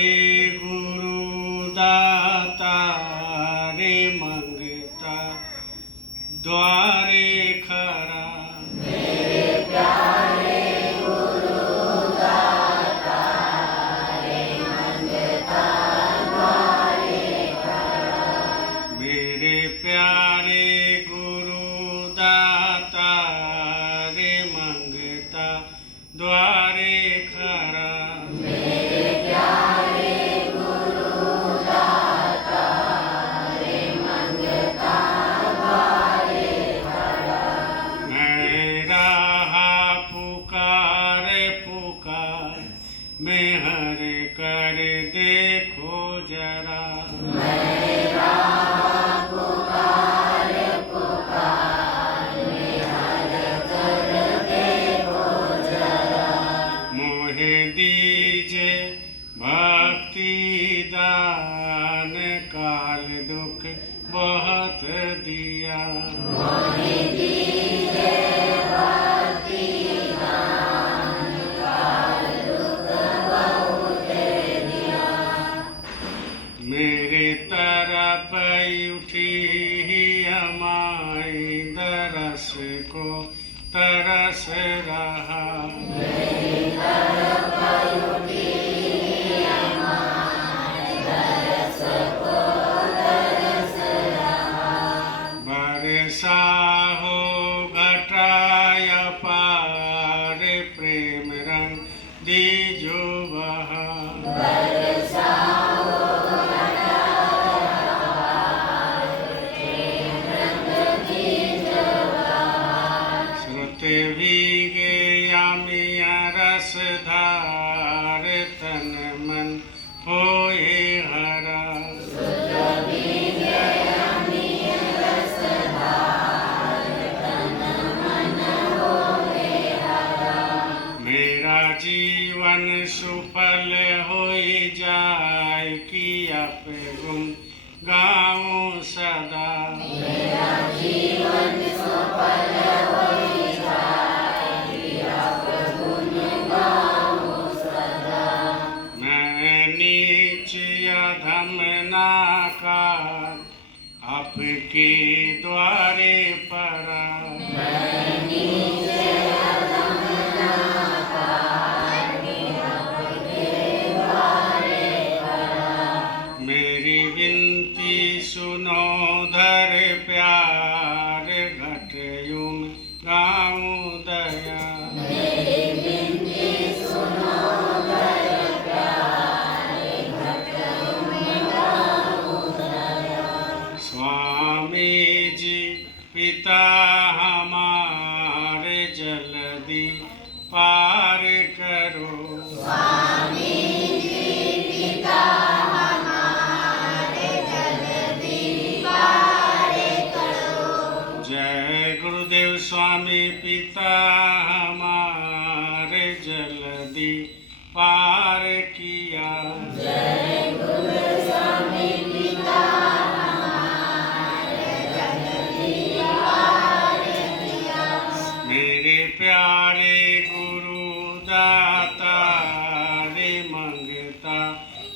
प्यारे गुरु दाता रे मंगता द्वारे खड़ा। मेरे प्यारे गुरु दाता रे मंगता द्वारे खड़ा। मेरे प्यारे गुरु दाता रे मंगता द्वारे खड़ा। मेरे प्यारे गुरु दाता रे मंगता द्वारे खड़ा। मैं रहा पुकार पुकार मेहर कर देखो जरा। मैं रहा पुकार पुकार मेहर कर देखो जरा। मोहे दीजे भक्ति दान काल दुख बहुत दिया। मोहि दीजे भक्ति दान काल दुख बहुत दिया। मेरे तरफ उठी हमारी दरस को तरस रहा। मेरी तरफ उठी हमारे दरस को तरस रहा। बरसा हो घटाया पार प्रेम रंग दीजो बहा। बरसा हो श्रुत भीगे यामिया रस धार तन मन होए हरा। मेरा जीवन सुफल होई जाए कि आप गुण गाऊं सदा। मेरा जीवन सफल होई जाए कि आप गुण गाऊं सदा। मैं नीच अधम नाकार आपके द्वारे परा। मैं नीचे अधम नाकार आपके द्वारे खड़ा। मेरी विनती सुनो धर प्यार घटयुम गाऊं दया। मेरी विनती सुनो दर प्यारे घटयुम गाऊं दया। स्वामी जी पिता हमारे जल्दी पार करो। स्वामी जी पिता हमारे जल्दी पार करो। जय गुरुदेव स्वामी पिता हमारे जल्दी पार किया। जय गुरु स्वामी पिता हमारे जल्दी पार किया। मेरे प्यारे गुरु दाता रे मंगता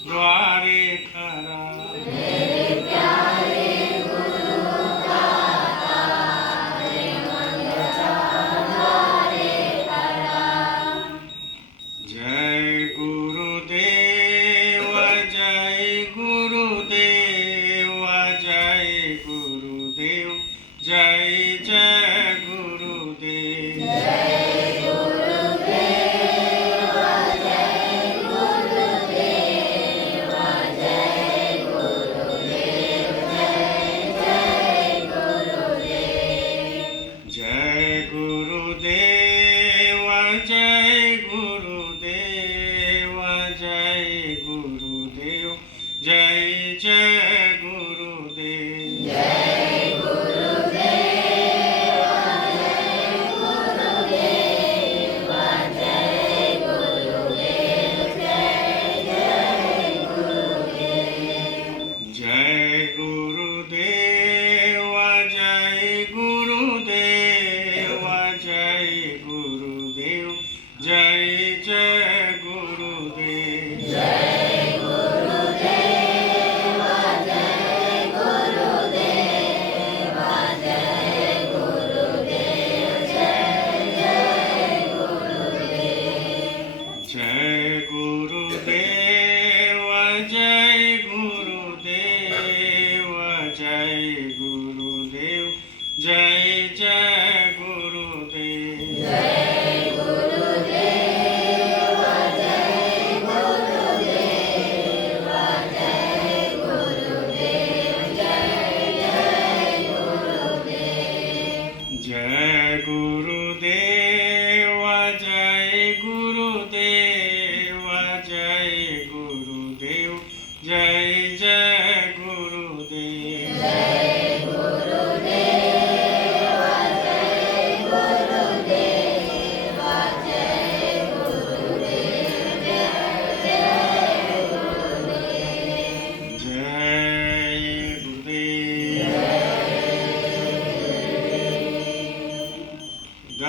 द्वारे खड़ा। मेरे प्यारे गुरु दाता रे मंगता द्वारे खड़ा। जय गुरुदेव जय गुरुदेव जय गुरुदेव जय जय गुरुदेव। जय गुरुदेव जय गुरुदेव जय गुरुदेव जय जय गुरुदेव। जय गुरुदेव जय गुरुदेव जय गुरुदेव जय जय गुरुदेव। जय गुरुदेव जय गुरुदेव जय गुरुदेव जय जय गुरुदेव। जय गुरुदेव जय गुरुदेव जय गुरुदेव जय जय गुरुदेव। जय गुरुदेव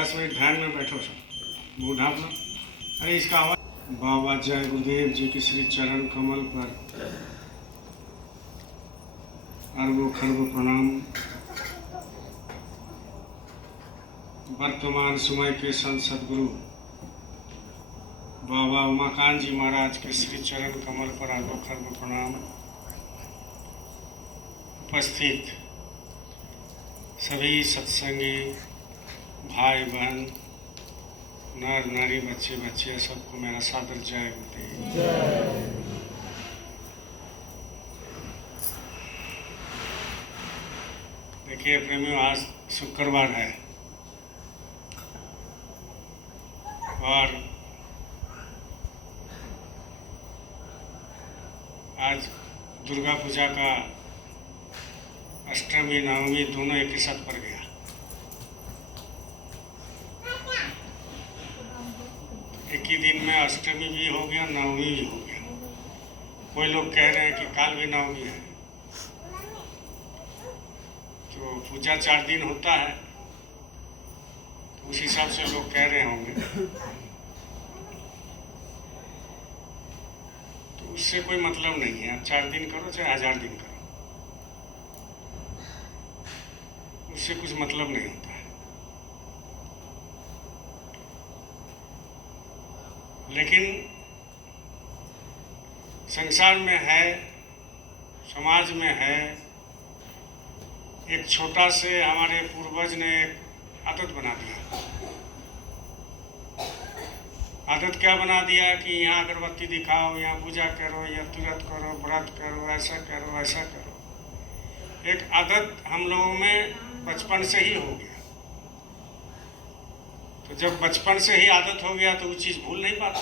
10 मिनट ध्यान में बैठो सब, मुँह ढाँप लो। अरे इसका आवाज़। बाबा जय गुरुदेव जी की श्री चरण कमल पर अरबों खरबों प्रणाम। वर्तमान समय के संत सदगुरु बाबा उमाकांत जी महाराज के श्री चरण कमल पर अरबों खरबों प्रणाम। उपस्थित सभी सत्संगी भाई बहन, नर नारी, बच्चे बच्चियाँ, सबको मेरा सादर जय गुरुदेव। देखिए प्रेमियों, आज शुक्रवार है और आज दुर्गा पूजा का अष्टमी नवमी दोनों एक ही साथ पड़ गया। एक ही दिन में अष्टमी भी हो गया, नवमी भी हो गया। कोई लोग कह रहे हैं कि काल भी नवमी है, तो पूजा 4 दिन होता है, तो उस हिसाब से लोग कह रहे होंगे। तो उससे कोई मतलब नहीं है। आप 4 दिन करो चाहे 1000 दिन करो, उससे कुछ मतलब नहीं होता है। लेकिन संसार में है, समाज में है, एक छोटा से हमारे पूर्वज ने एक आदत बना दिया। आदत क्या बना दिया कि यहाँ अगरबत्ती दिखाओ, यहाँ पूजा करो, या तुरंत करो, व्रत करो, ऐसा करो, ऐसा करो। एक आदत हम लोगों में बचपन से ही हो गया। तो जब बचपन से ही आदत हो गया तो वो चीज़ भूल नहीं पाते।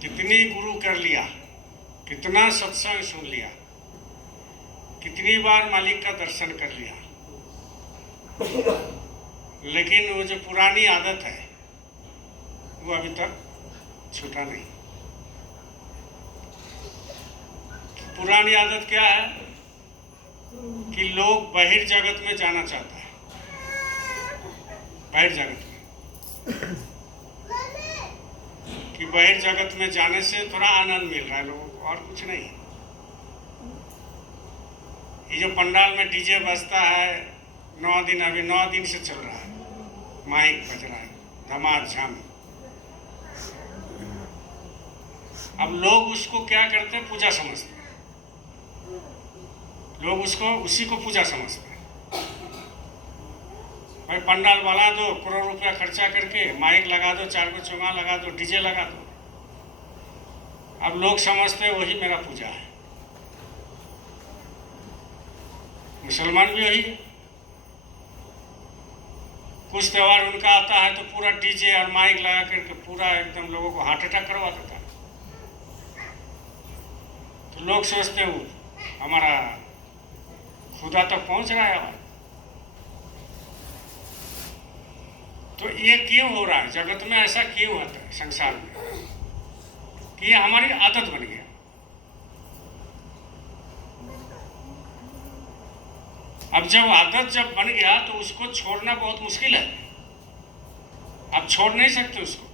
कितनी गुरु कर लिया, कितना सत्संग सुन लिया, कितनी बार मालिक का दर्शन कर लिया, लेकिन वो जो पुरानी आदत है वो अभी तक छूटा नहीं। पुरानी आदत क्या है कि लोग बहिर् जगत में जाना चाहता है, बहिर् जगत में, कि बहिर् जगत में जाने से थोड़ा आनंद मिल रहा है लोगों को, और कुछ नहीं। ये जो पंडाल में डीजे बजता है 9 दिन, अभी 9 दिन से चल रहा है, माइक बज रहा है धमाधम। अब लोग उसको क्या करते हैं, पूजा समझते हैं। लोग उसको उसी को पूजा समझते हैं। भाई पंडाल बना दो, करोड़ रुपया खर्चा करके माइक लगा दो, 4 को चोंगा लगा दो, डीजे लगा दो। अब लोग समझते हैं वही मेरा पूजा है। मुसलमान भी वही है। कुछ त्यौहार उनका आता है तो पूरा डीजे और माइक लगा करके पूरा एकदम लोगों को हार्ट अटैक करवा देता है। तो लोग सोचते हैं वो हमारा खुदा तक पहुंच रहा है आवाज। तो ये क्यों हो रहा है जगत में, ऐसा क्यों होता है संसार में, कि ये हमारी आदत बन गया। अब जब आदत जब बन गया तो उसको छोड़ना बहुत मुश्किल है। आप छोड़ नहीं सकते उसको।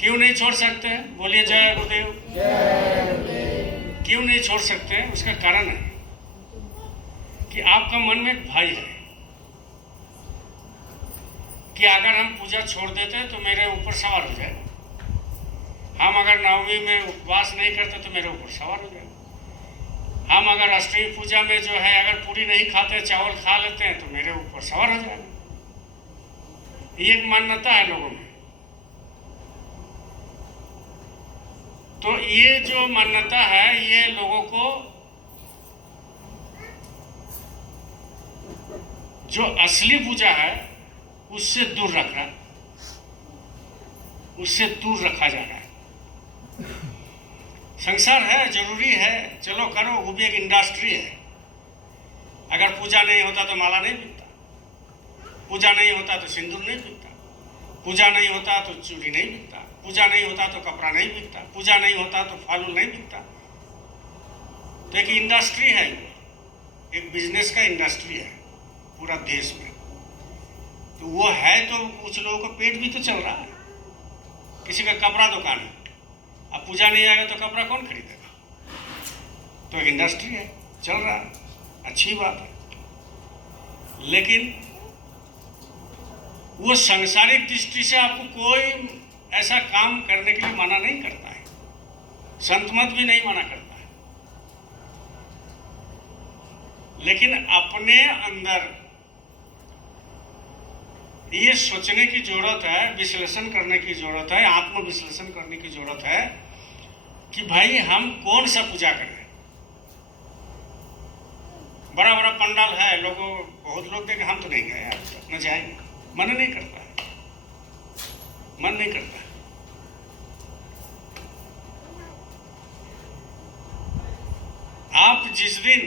क्यों नहीं छोड़ सकते हैं? बोलिए जय गुरुदेव। क्यों नहीं छोड़ सकते हैं? उसका कारण है कि आपका मन में एक भय है कि अगर हम पूजा छोड़ देते हैं तो मेरे ऊपर सवार हो जाए। हम अगर नवमी में उपवास नहीं करते तो मेरे ऊपर सवार हो जाए। हम अगर अष्टमी पूजा में जो है अगर पूरी नहीं खाते, चावल खा लेते हैं तो मेरे ऊपर सवार हो जाएगा। ये एक मान्यता है लोगों में। तो ये जो मान्यता है ये लोगों को जो असली पूजा है उससे दूर रख रहा, उससे दूर रखा जा रहा है। संसार है, जरूरी है, चलो करो, वो भी एक इंडस्ट्री है। अगर पूजा नहीं होता तो माला नहीं बिकता, पूजा नहीं होता तो सिंदूर नहीं बिकता, पूजा नहीं होता तो चूड़ी नहीं बिकता, पूजा नहीं होता तो कपड़ा नहीं बिकता, पूजा नहीं होता तो फल नहीं बिकता। तो एक इंडस्ट्री है, एक बिजनेस का इंडस्ट्री है। पूरा देश में। तो वो है तो कुछ लोगों का पेट भी तो चल रहा है। किसी का कपड़ा दुकान है, अब पूजा नहीं आएगा तो कपड़ा कौन खरीदेगा? तो एक इंडस्ट्री है, चल रहा है, अच्छी बात है। लेकिन वो सांसारिक दृष्टि से आपको कोई ऐसा काम करने के लिए मना नहीं करता है, संत मत भी नहीं मना करता है। लेकिन अपने अंदर ये सोचने की जरूरत है, विश्लेषण करने की जरूरत है, आत्मविश्लेषण करने की जरूरत है कि भाई हम कौन सा पूजा करें। बड़ा बड़ा पंडाल है, लोगों बहुत लोग देखे, हम तो नहीं गए यार, न जाएंगे, मन नहीं करता है, मन नहीं करता है। आप जिस दिन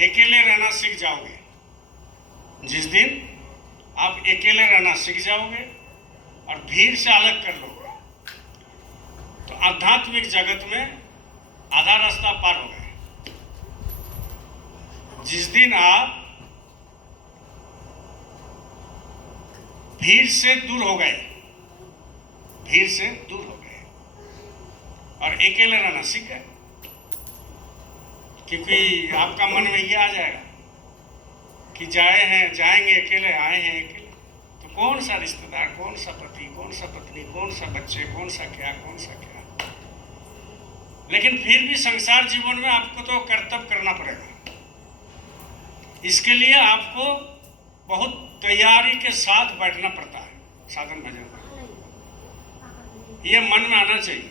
अकेले रहना सीख जाओगे, जिस दिन आप अकेले रहना सीख जाओगे और भीड़ से अलग कर लोगे, तो आध्यात्मिक जगत में आधा रास्ता पार हो गए। जिस दिन आप भीड़ से दूर हो गए, भीड़ से दूर हो गए और अकेले रहना सीख गए, क्योंकि आपका मन में यह आ जाएगा कि जाएंगे अकेले, आए हैं अकेले, तो कौन सा रिश्तेदार, कौन सा पति, कौन सा पत्नी, कौन सा बच्चे, कौन सा क्या। लेकिन फिर भी संसार जीवन में आपको तो कर्तव्य करना पड़ेगा। इसके लिए आपको बहुत तैयारी के साथ बैठना पड़ता है साधन भजन में, ये मन में आना चाहिए।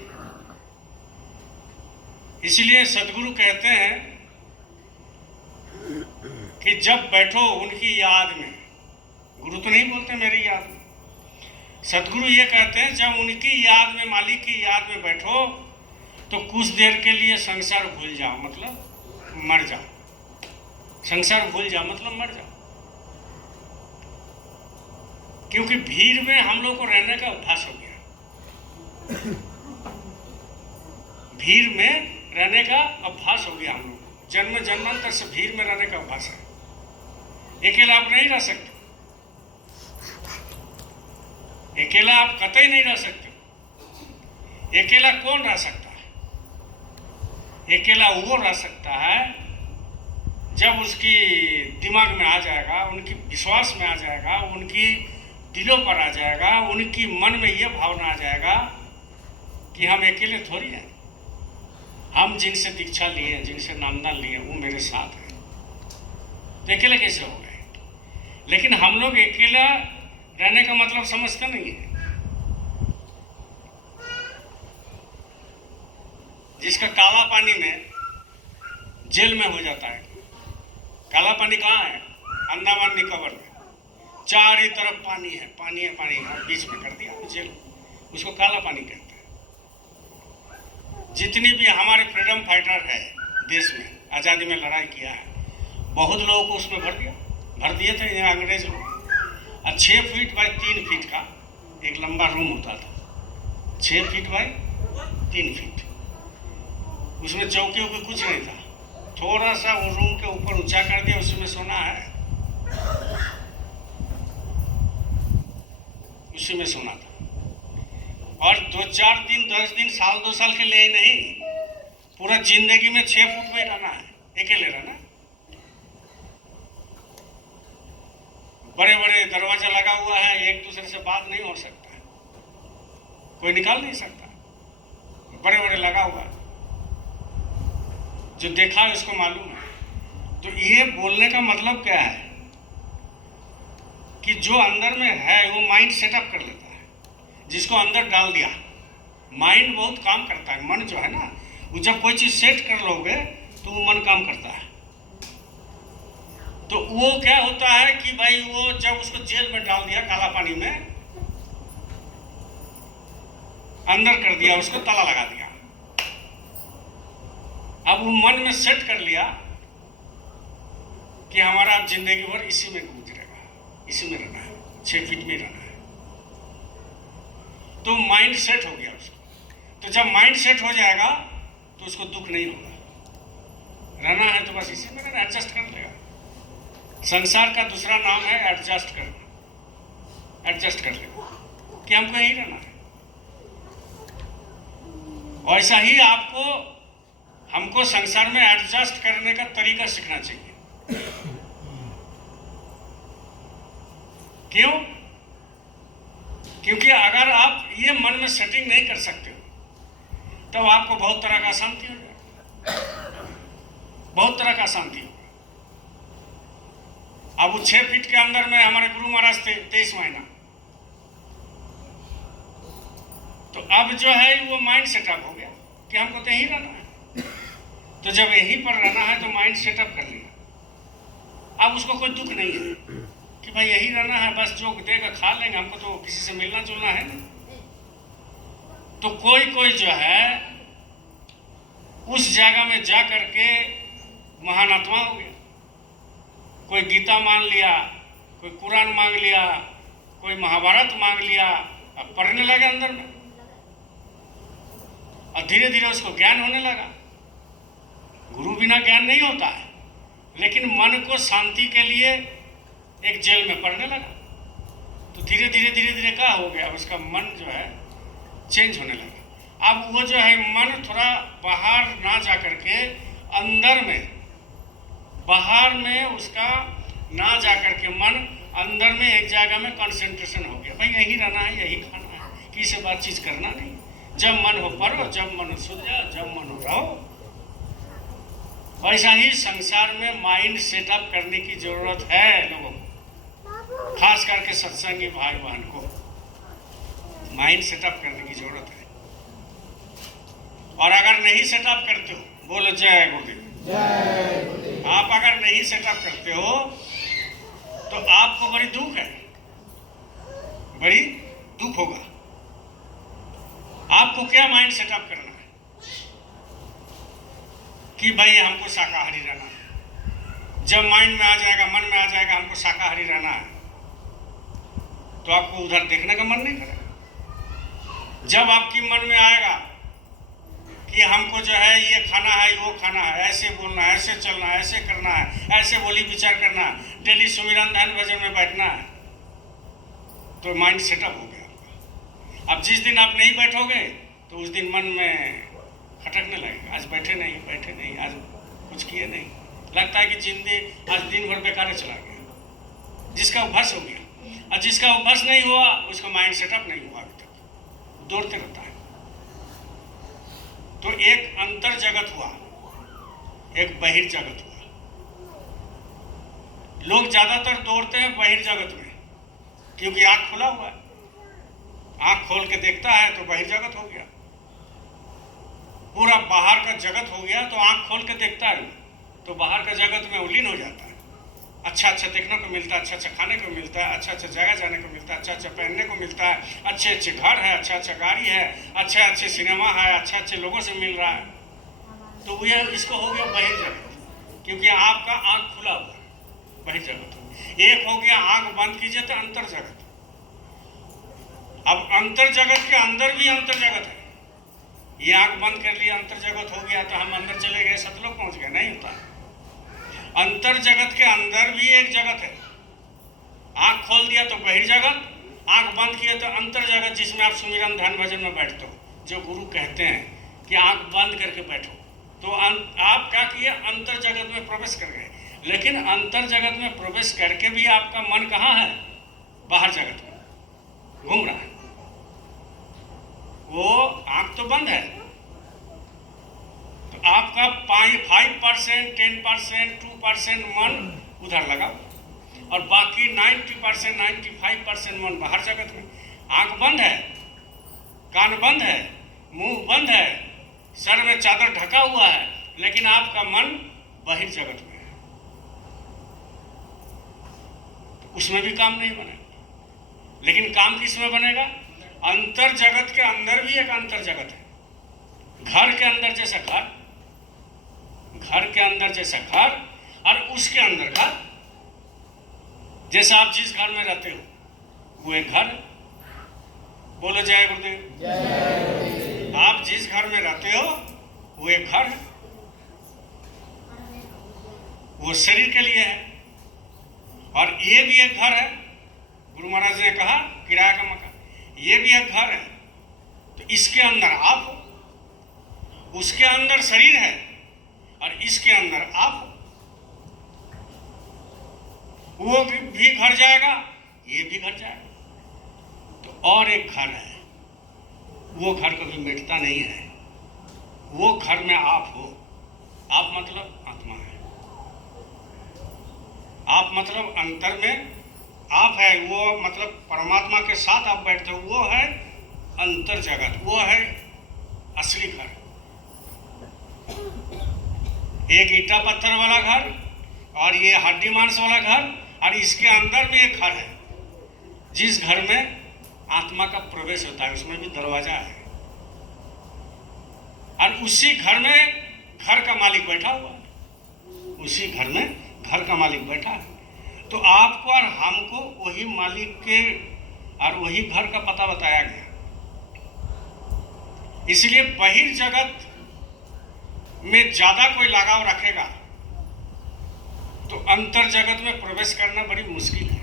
इसलिए सदगुरु कहते हैं कि जब बैठो उनकी याद में, गुरु तो नहीं बोलते मेरी याद में, सदगुरु ये कहते हैं जब उनकी याद में, मालिक की याद में बैठो तो कुछ देर के लिए संसार भूल जाओ, मतलब मर जाओ। संसार भूल जाओ मतलब मर जाओ, क्योंकि भीड़ में हम लोग को रहने का अभ्यास हो गया, भीड़ में रहने का अभ्यास हो गया हम लोग को, जन्म जन्मांतर से भीड़ में रहने का अभ्यास है। अकेला आप नहीं रह सकते, अकेला आप कतई नहीं रह सकते। अकेला कौन रह सकता है? अकेला वो रह सकता है जब उसकी दिमाग में आ जाएगा, उनकी विश्वास में आ जाएगा, उनकी दिलों पर आ जाएगा, उनकी मन में ये भावना आ जाएगा कि हम अकेले थोड़ी हैं, हम जिनसे दीक्षा लिए, जिनसे नामदान लिए, वो मेरे साथ हैं, तो अकेले कैसे हो गए? लेकिन हम लोग अकेला रहने का मतलब समझते नहीं है। जिसका काला पानी में जेल में हो जाता है, काला पानी कहाँ है? अंडमान निकोबार में, चारों तरफ पानी है, पानी है, पानी है, बीच में कर दिया जेल, उसको काला पानी कहते हैं। जितनी भी हमारे फ्रीडम फाइटर है देश में, आज़ादी में लड़ाई किया है, बहुत लोगों को उसमें भर दिए थे यहाँ अंग्रेज लोग। 6 फीट बाय 3 फीट का एक लंबा रूम होता था, 6 फीट बाय 3 फीट, उसमें चौकी वौकी कुछ नहीं था, थोड़ा सा वो रूम के ऊपर ऊंचा कर दिया, उसमें सोना है, उसी में सोना था। और 2-4 दिन, 10 दिन, साल 2 साल के लिए नहीं, पूरा जिंदगी में 6 फुट में रहना है, अकेले रहना। बड़े बड़े दरवाजा लगा हुआ है, एक दूसरे से बात नहीं हो सकता है, कोई निकाल नहीं सकता, बड़े बड़े लगा हुआ है, जो देखा है उसको मालूम है। तो ये बोलने का मतलब क्या है कि जो अंदर में है वो माइंड सेटअप कर लेता है, जिसको अंदर डाल दिया। माइंड बहुत काम करता है, मन जो है ना, वो जब कोई चीज सेट कर लोगे तो वो मन काम करता है। तो वो क्या होता है कि भाई वो जब उसको जेल में डाल दिया, काला पानी में अंदर कर दिया, उसको ताला लगा दिया, अब वो मन में सेट कर लिया कि हमारा अब जिंदगी भर इसी में गुजरेगा, इसी में रहना है, 6 फीट में रहना है। तो माइंड सेट हो गया उसको। तो जब माइंड सेट हो जाएगा तो उसको दुख नहीं होगा, रहना है तो बस इसी में रहना, एडजस्ट कर लेगा। संसार का दूसरा नाम है एडजस्ट करना, एडजस्ट कर लेना कि हमको यही रहना है। वैसा ही आपको हमको संसार में एडजस्ट करने का तरीका सीखना चाहिए। क्यों? क्योंकि अगर आप ये मन में सेटिंग नहीं कर सकते हो तो आपको बहुत तरह का अशांति हो जाएगा, बहुत तरह का अशांति हो। अब वो 6 फीट के अंदर में हमारे गुरु महाराज थे 23 महीना, तो अब जो है वो माइंड सेटअप हो गया कि हमको तो यहीं रहना है। तो जब यहीं पर रहना है तो माइंड सेटअप कर लिया। अब उसको कोई दुख नहीं है कि भाई यही रहना है, बस जो देगा खा लेंगे, हमको तो किसी से मिलना जुलना है नहीं। तो कोई कोई जो है उस जगह में जा करके महान आत्मा हो गया। कोई गीता मान लिया, कोई कुरान मांग लिया, कोई महाभारत मांग लिया, अब पढ़ने लगा अंदर में, और धीरे धीरे उसको ज्ञान होने लगा। गुरु बिना ज्ञान नहीं होता है, लेकिन मन को शांति के लिए एक जेल में पढ़ने लगा। तो धीरे धीरे क्या हो गया, उसका मन जो है चेंज होने लगा। अब वो जो है मन थोड़ा बाहर ना जा करके अंदर में, बाहर में उसका ना जा करके मन अंदर में एक जगह में कंसंट्रेशन हो गया। भाई यही रहना है, यही खाना है, किसी बातचीत करना नहीं। जब मन हो पढ़ो, जब मन हो सो जाओ, जब मन हो रहो। वैसा ही संसार में माइंड सेटअप करने की जरूरत है लोगों को, खास करके सत्संगी भाई बहन को माइंड सेटअप करने की जरूरत है। और अगर नहीं सेटअप करते हो, बोलो जय गुरुदेव। आप अगर नहीं सेटअप करते हो तो आपको बड़ी दुख है, बड़ी दुख होगा। आपको क्या माइंड सेटअप करना है कि भाई हमको शाकाहारी रहना है। जब माइंड में आ जाएगा, मन में आ जाएगा हमको शाकाहारी रहना है, तो आपको उधर देखने का मन नहीं करेगा। जब आपकी मन में आएगा कि हमको जो है ये खाना है, वो खाना है, ऐसे बोलना है, ऐसे चलना है, ऐसे करना है, ऐसे बोली विचार करना है, डेली सुमिरन ध्यान भजन में बैठना है, तो माइंड सेटअप हो गया आपका। अब जिस दिन आप नहीं बैठोगे तो उस दिन मन में खटकने लगेगा, आज बैठे नहीं, आज कुछ किए नहीं, लगता है कि जिंदगी आज दिन भर बेकार चला गया। जिसका अभ्यास हो गया, और जिसका अभ्यास नहीं हुआ उसका माइंड सेटअप नहीं हुआ अभी तक, दौड़ते रहता है। तो एक अंतर जगत हुआ, एक बहिर् जगत हुआ। लोग ज्यादातर दौड़ते हैं बहिर् जगत में, क्योंकि आंख खुला हुआ है। आंख खोल के देखता है तो बहिर् जगत हो गया, पूरा बाहर का जगत हो गया। तो आंख खोल के देखता है तो बाहर का जगत में उलीन हो जाता है। अच्छा अच्छा देखने को मिलता है, अच्छा अच्छा खाने को मिलता है, अच्छा अच्छा जगह जाने को मिलता है, अच्छा अच्छा पहनने को मिलता है, अच्छे अच्छे घर है, अच्छा अच्छा गाड़ी है, अच्छे अच्छे सिनेमा है, अच्छे अच्छे लोगों से मिल रहा है। तो ये इसको हो गया बहिर् जगत, क्योंकि आपका आंख खुला हुआ बहिर् जगत। एक हो गया आंख बंद कीजिए तो अंतर जगत। अब अंतर जगत के अंदर भी अंतर जगत है। ये आंख बंद कर लिया, अंतर जगत हो गया तो हम अंदर चले गए, सतलोक पहुंच गए, नहीं होता। अंतर जगत के अंदर भी एक जगत है। आंख खोल दिया तो बहिर् जगत, आंख बंद किया तो अंतर जगत, जिसमें आप सुमिरन ध्यान भजन में बैठते हो। जो गुरु कहते हैं कि आंख बंद करके बैठो, तो आप क्या किए, अंतर जगत में प्रवेश कर गए। लेकिन अंतर जगत में प्रवेश करके भी आपका मन कहाँ है, बाहर जगत में घूम रहा है। वो आंख तो बंद है, तो आपका 5%, 10%, 2% मन उधर लगा, और बाकी 90%, 95% मन बाहर जगत में। आंख बंद है, कान बंद है, मुंह बंद है, सर में चादर ढका हुआ है, लेकिन आपका मन बहिर् जगत में है। तो उसमें भी काम नहीं बनेगा। लेकिन काम किस में बनेगा, अंतर जगत के अंदर भी एक अंतर जगत है। घर के अंदर जैसा घर, घर के अंदर जैसा घर, और उसके अंदर घर। जैसा आप जिस घर में रहते हो वो एक घर। बोलो जय गुरुदेव। आप जिस घर में रहते हो वो एक घर है, वो शरीर के लिए है। और ये भी एक घर है। गुरु महाराज ने कहा किराया का मकान, ये भी एक घर है। तो इसके अंदर आप हो, उसके अंदर शरीर है और इसके अंदर आप हो। वो भी घर जाएगा, ये भी घर जाएगा। तो और एक घर है, वो घर कभी मिटता नहीं है। वो घर में आप हो। आप मतलब आत्मा है, आप मतलब अंतर में आप है, वो मतलब परमात्मा के साथ आप बैठते हो, वो है अंतर जगत, वो है असली घर। एक ईटा पत्थर वाला घर और ये हड्डी मांस वाला घर, और इसके अंदर भी एक घर है जिस घर में आत्मा का प्रवेश होता है, उसमें भी दरवाजा है। और उसी घर में घर का मालिक बैठा हुआ है, उसी घर में घर का मालिक बैठा है। तो आपको और हमको वही मालिक के और वही घर का पता बताया गया। इसलिए बहिर्जगत में ज्यादा कोई लगाव रखेगा तो अंतर जगत में प्रवेश करना बड़ी मुश्किल है।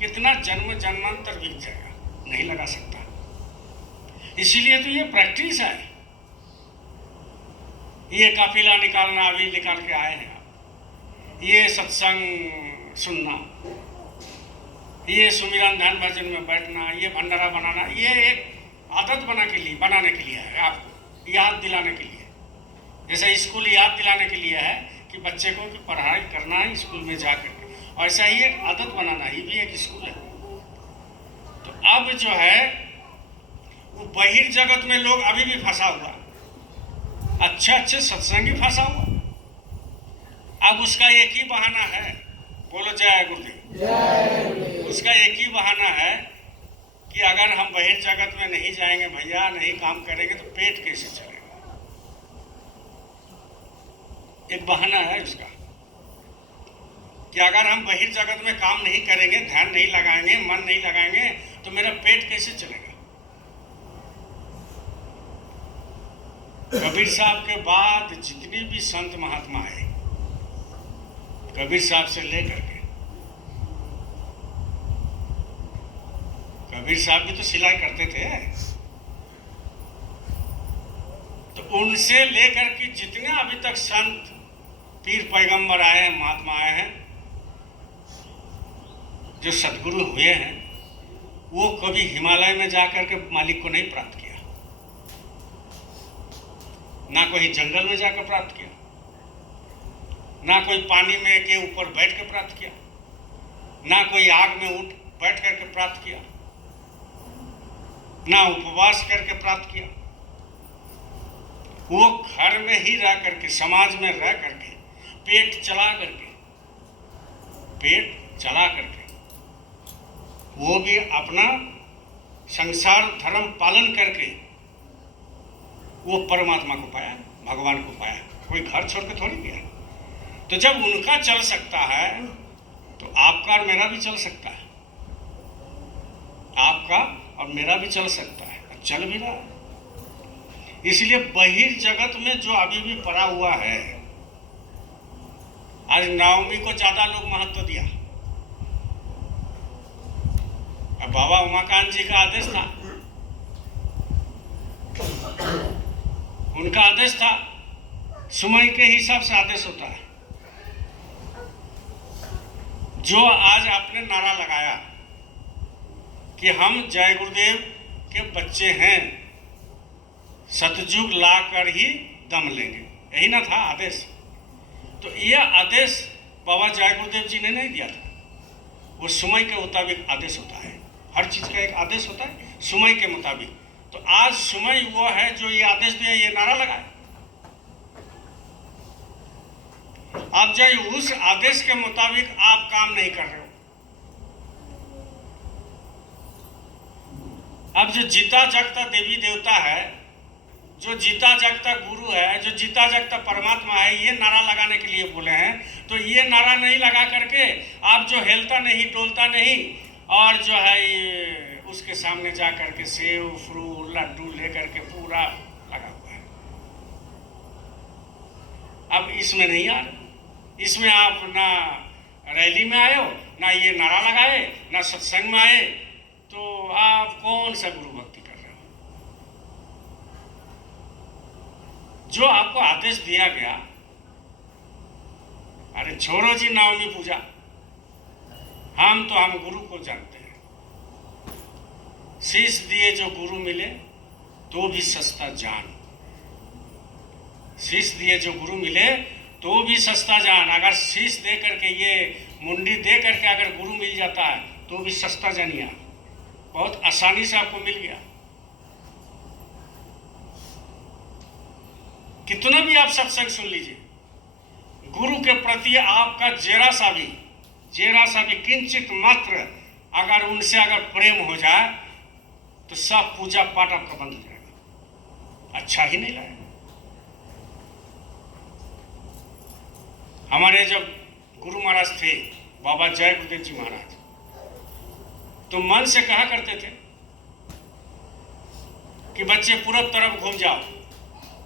कितना जन्म जन्मांतर बीत जाएगा, नहीं लगा सकता। इसीलिए तो ये प्रैक्टिस है, ये काफिला निकालना, अभी निकाल के आए हैं आप, ये सत्संग सुनना, ये सुमिरन ध्यान भजन में बैठना, ये भंडारा बनाना, ये एक आदत बनाने के लिए है, आपको याद दिलाने के लिए। जैसे स्कूल याद दिलाने के लिए है कि बच्चे को कि पढ़ाई करना है स्कूल में जाकर के, और ऐसा ही एक आदत बनाना, ये भी एक स्कूल है। तो अब जो है वो बहिर्जगत में लोग अभी भी फंसा हुआ, अच्छे सत्संगी फंसा हुआ। अब उसका एक ही बहाना है, बोलो जय गुरुदेव। उसका एक ही बहाना है कि अगर हम बहिर्जगत में नहीं जाएंगे भैया, नहीं काम करेंगे तो पेट कैसे चलेगा। एक बहाना है उसका कि अगर हम बहिर्जगत में काम नहीं करेंगे, ध्यान नहीं लगाएंगे, मन नहीं लगाएंगे तो मेरा पेट कैसे चलेगा। कबीर साहब के बाद जितने भी संत महात्मा आए, कबीर साहब से लेकर के, कबीर साहब भी तो सिलाई करते थे, तो उनसे लेकर के जितने अभी तक संत पीर पैगंबर आए हैं, महात्मा आए हैं, जो सदगुरु हुए हैं, वो कभी हिमालय में जाकर के मालिक को नहीं प्राप्त किया, ना कोई जंगल में जाकर प्राप्त किया, ना कोई पानी में के ऊपर बैठ के प्राप्त किया, ना कोई आग में उठ बैठ करके प्राप्त किया, ना उपवास करके प्राप्त किया। वो घर में ही रह करके, समाज में रह करके, पेट चला करके वो भी अपना संसार धर्म पालन करके वो परमात्मा को पाया, भगवान को पाया। कोई घर छोड़ के थोड़ी गया। तो जब उनका चल सकता है तो आपका और मेरा भी चल सकता है, आपका और मेरा भी चल सकता है, चल भी रहा है। इसलिए बहिर्जगत में जो अभी भी पड़ा हुआ है, आज नवमी को ज्यादा लोग महत्व दिया। अब बाबा उमाकांत जी का आदेश था, उनका आदेश था, समय के हिसाब से आदेश होता है। जो आज आपने नारा लगाया कि हम जय गुरुदेव के बच्चे हैं, सतयुग ला कर ही दम लेंगे, यही ना था आदेश। तो यह आदेश बाबा जय गुरुदेव जी ने नहीं दिया था, वो समय के मुताबिक आदेश होता है। हर चीज का एक आदेश होता है समय के मुताबिक। तो आज समय वो है जो ये आदेश दिया, ये नारा लगाए। आप जाइए, उस आदेश के मुताबिक आप काम नहीं कर रहे हो। अब जो जीता जागता देवी देवता है, जो जीता जागता गुरु है, जो जीता जागता परमात्मा है, ये नारा लगाने के लिए बोले हैं। तो ये नारा नहीं लगा करके आप जो हिलता नहीं डोलता नहीं और जो है ये उसके सामने जा करके सेव फ्रूट लड्डू लेकर के पूरा लगा हुआ है। अब इसमें नहीं आ रहे, इसमें आप ना रैली में आए हो, ना ये नारा लगाए, ना सत्संग में आए, तो आप कौन सा गुरु भक्ति कर रहे हो? जो आपको आदेश दिया गया, अरे छोड़ो जी नवमी पूजा, हम गुरु को जानते हैं। शीश दिए जो गुरु मिले तो भी सस्ता जान, शीश दिए जो गुरु मिले तो भी सस्ता जान। अगर शीश दे करके, ये मुंडी दे करके अगर गुरु मिल जाता है तो भी सस्ता जानिए, बहुत आसानी से आपको मिल गया। कितना भी आप सत्संग सुन लीजिए, गुरु के प्रति आपका जरा सा भी किंचित मात्र अगर उनसे अगर प्रेम हो जाए तो सब पूजा पाठ आपका बंद हो जाएगा, अच्छा ही नहीं लगेगा। हमारे जब गुरु महाराज थे, बाबा जय गुरुदेव जी महाराज, तो मन से कहा करते थे कि बच्चे पूरब तरफ घूम जाओ,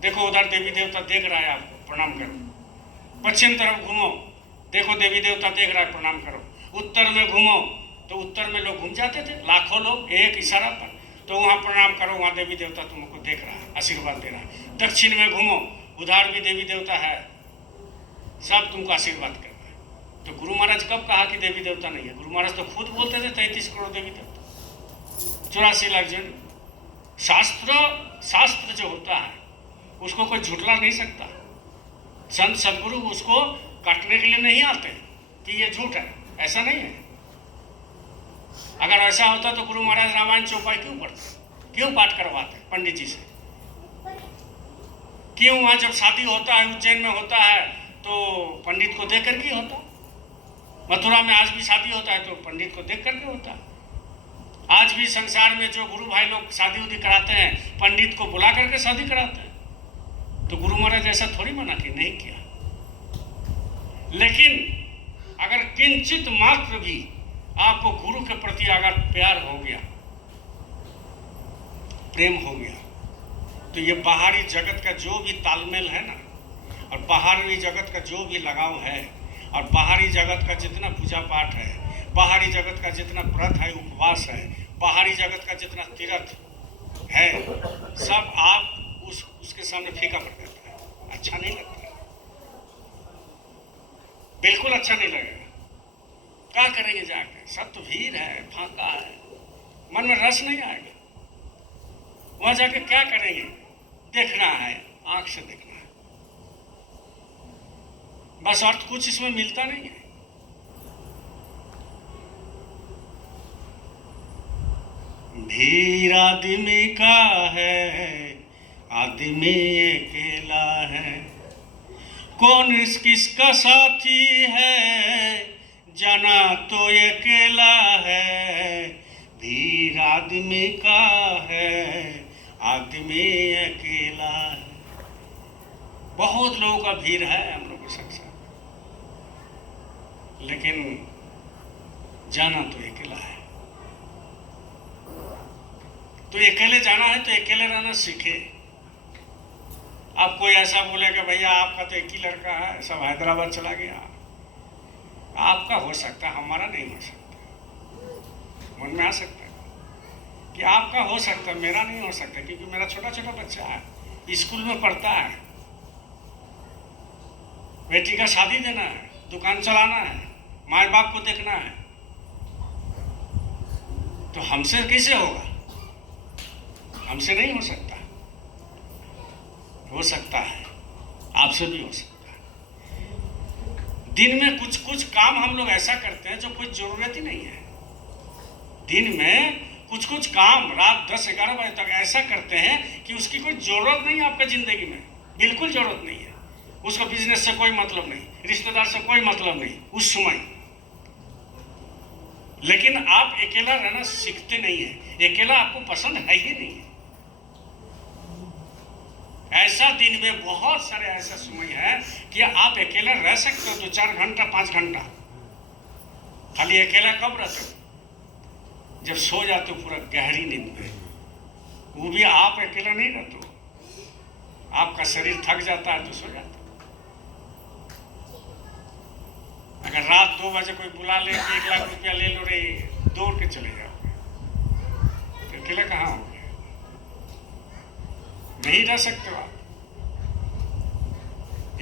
देखो उधर देवी देवता देख रहा है, आपको प्रणाम करो। पश्चिम तरफ घूमो, देखो देवी देवता देख रहा है, प्रणाम करो। उत्तर में घूमो, तो उत्तर में लोग घूम जाते थे, लाखों लोग एक इशारा पर, तो वहाँ प्रणाम करो, वहाँ देवी देवता तुमको देख रहा है, आशीर्वाद दे रहा है। दक्षिण में घूमो, उधर भी देवी देवता है, सब तुमको आशीर्वाद कर रहा है। तो गुरु महाराज कब कहा कि देवी देवता नहीं है? गुरु महाराज तो खुद बोलते थे 33 करोड़ देवी देवता, 84 लाख जन। शास्त्र जो होता है उसको कोई झुटला नहीं सकता। संत सदगुरु उसको काटने के लिए नहीं आते कि ये झूठ है, ऐसा नहीं है। अगर ऐसा होता तो गुरु महाराज रामायण चौपाई क्यों पढ़ते, क्यों पाठ करवाते पंडित जी से? क्यों वहाँ जब शादी होता है, उज्जैन में होता है, तो पंडित को देख करके होता। मथुरा में आज भी शादी होता है तो पंडित को देख करके होता है। आज भी संसार में जो गुरु भाई लोग शादी उदी कराते हैं, पंडित को बुला करके शादी कराते हैं। तो गुरु महाराज ऐसा थोड़ी मना कि नहीं किया। लेकिन अगर किंचित मात्र भी आपको गुरु के प्रति अगर प्यार हो गया, प्रेम हो गया, तो ये बाहरी जगत का जो भी तालमेल है ना, और बाहरी जगत का जो भी लगाव है, और बाहरी जगत का जितना पूजा पाठ है, बाहरी जगत का जितना व्रत है, उपवास है, बाहरी जगत का जितना तीर्थ है, सब आप उसके सामने फीका पड़ जाता है, अच्छा नहीं लगता, बिल्कुल अच्छा नहीं लगेगा। क्या करेंगे जाके? सब तो भीड़ है, फाका है, मन में रस नहीं आएगा। वहां जाके क्या करेंगे? देखना है, आंख से देखना है बस, और कुछ इसमें मिलता नहीं है। भीड़ आदमी का है, आदमी अकेला है, कौन किसका साथी है, जाना तो अकेला है। भीड़ आदमी का है, आदमी अकेला है। बहुत लोगों का भीड़ है हम लोग के संग, लेकिन जाना तो अकेला है। तो अकेले जाना है तो अकेले रहना सीखे। आप कोई ऐसा बोलेगा भैया आपका तो एक ही लड़का है, सब हैदराबाद चला गया, आपका हो सकता है, हमारा नहीं हो सकता। मन में आ सकता है कि आपका हो सकता है, मेरा नहीं हो सकता, क्योंकि मेरा छोटा छोटा बच्चा है, स्कूल में पढ़ता है, बेटी का शादी देना है, दुकान चलाना है, माँ बाप को देखना है, तो हमसे कैसे होगा? हमसे नहीं हो सकता। हो सकता है आपसे भी हो सकता है। दिन में कुछ कुछ काम हम लोग ऐसा करते हैं जो कोई जरूरत ही नहीं है। दिन में कुछ कुछ काम रात 10-11 बजे तक ऐसा करते हैं कि उसकी कोई जरूरत नहीं है आपका जिंदगी में, बिल्कुल जरूरत नहीं है। उसको बिजनेस से कोई मतलब नहीं, रिश्तेदार से कोई मतलब नहीं उस समय। लेकिन आप अकेला रहना सीखते नहीं है, अकेला आपको पसंद है ही नहीं है। ऐसा दिन में बहुत सारे ऐसा समय है कि आप अकेला रह सकते हो 2-4 घंटा 5 घंटा। खाली अकेला कब रहते हो? जब सो जाते हो पूरा गहरी नींद में, वो भी आप अकेला नहीं रहते हो, आपका शरीर थक जाता है तो सो जाता है। अगर रात 2 बजे कोई बुला ले कि 1 लाख रुपया ले लो रे, दौड़ के चले जाओगे, तो अकेले कहाँ होंगे? नहीं रह सकते हो आप।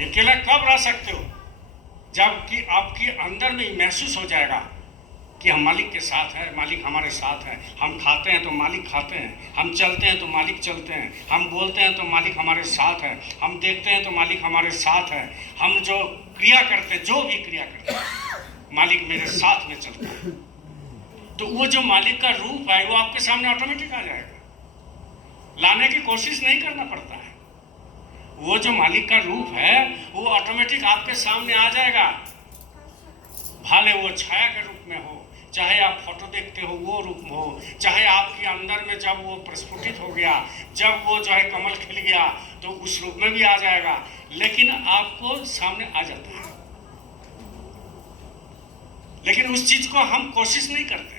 अकेला कब रह सकते हो? जबकि आपके अंदर में महसूस हो जाएगा कि हम मालिक के साथ हैं, मालिक हमारे साथ है। हम खाते हैं तो मालिक खाते हैं, हम चलते हैं तो मालिक चलते हैं, हम बोलते हैं तो मालिक हमारे साथ है, हम देखते हैं तो मालिक हमारे साथ है, हम जो क्रिया करते हैं, जो भी क्रिया करते हैं, मालिक मेरे साथ में चलता है। तो वो जो मालिक का रूप है वो आपके सामने ऑटोमेटिक आ जाएगा, लाने की कोशिश नहीं करना पड़ता है। वो जो मालिक का रूप है वो ऑटोमेटिक आपके सामने आ जाएगा, भले वो छाया के रूप में हो, चाहे आप फोटो देखते हो वो रूप में हो, चाहे आपके अंदर में जब वो प्रस्फुटित हो गया, जब वो जो है कमल खिल गया तो उस रूप में भी आ जाएगा, लेकिन आपको सामने आ जाता है। लेकिन उस चीज को हम कोशिश नहीं करते।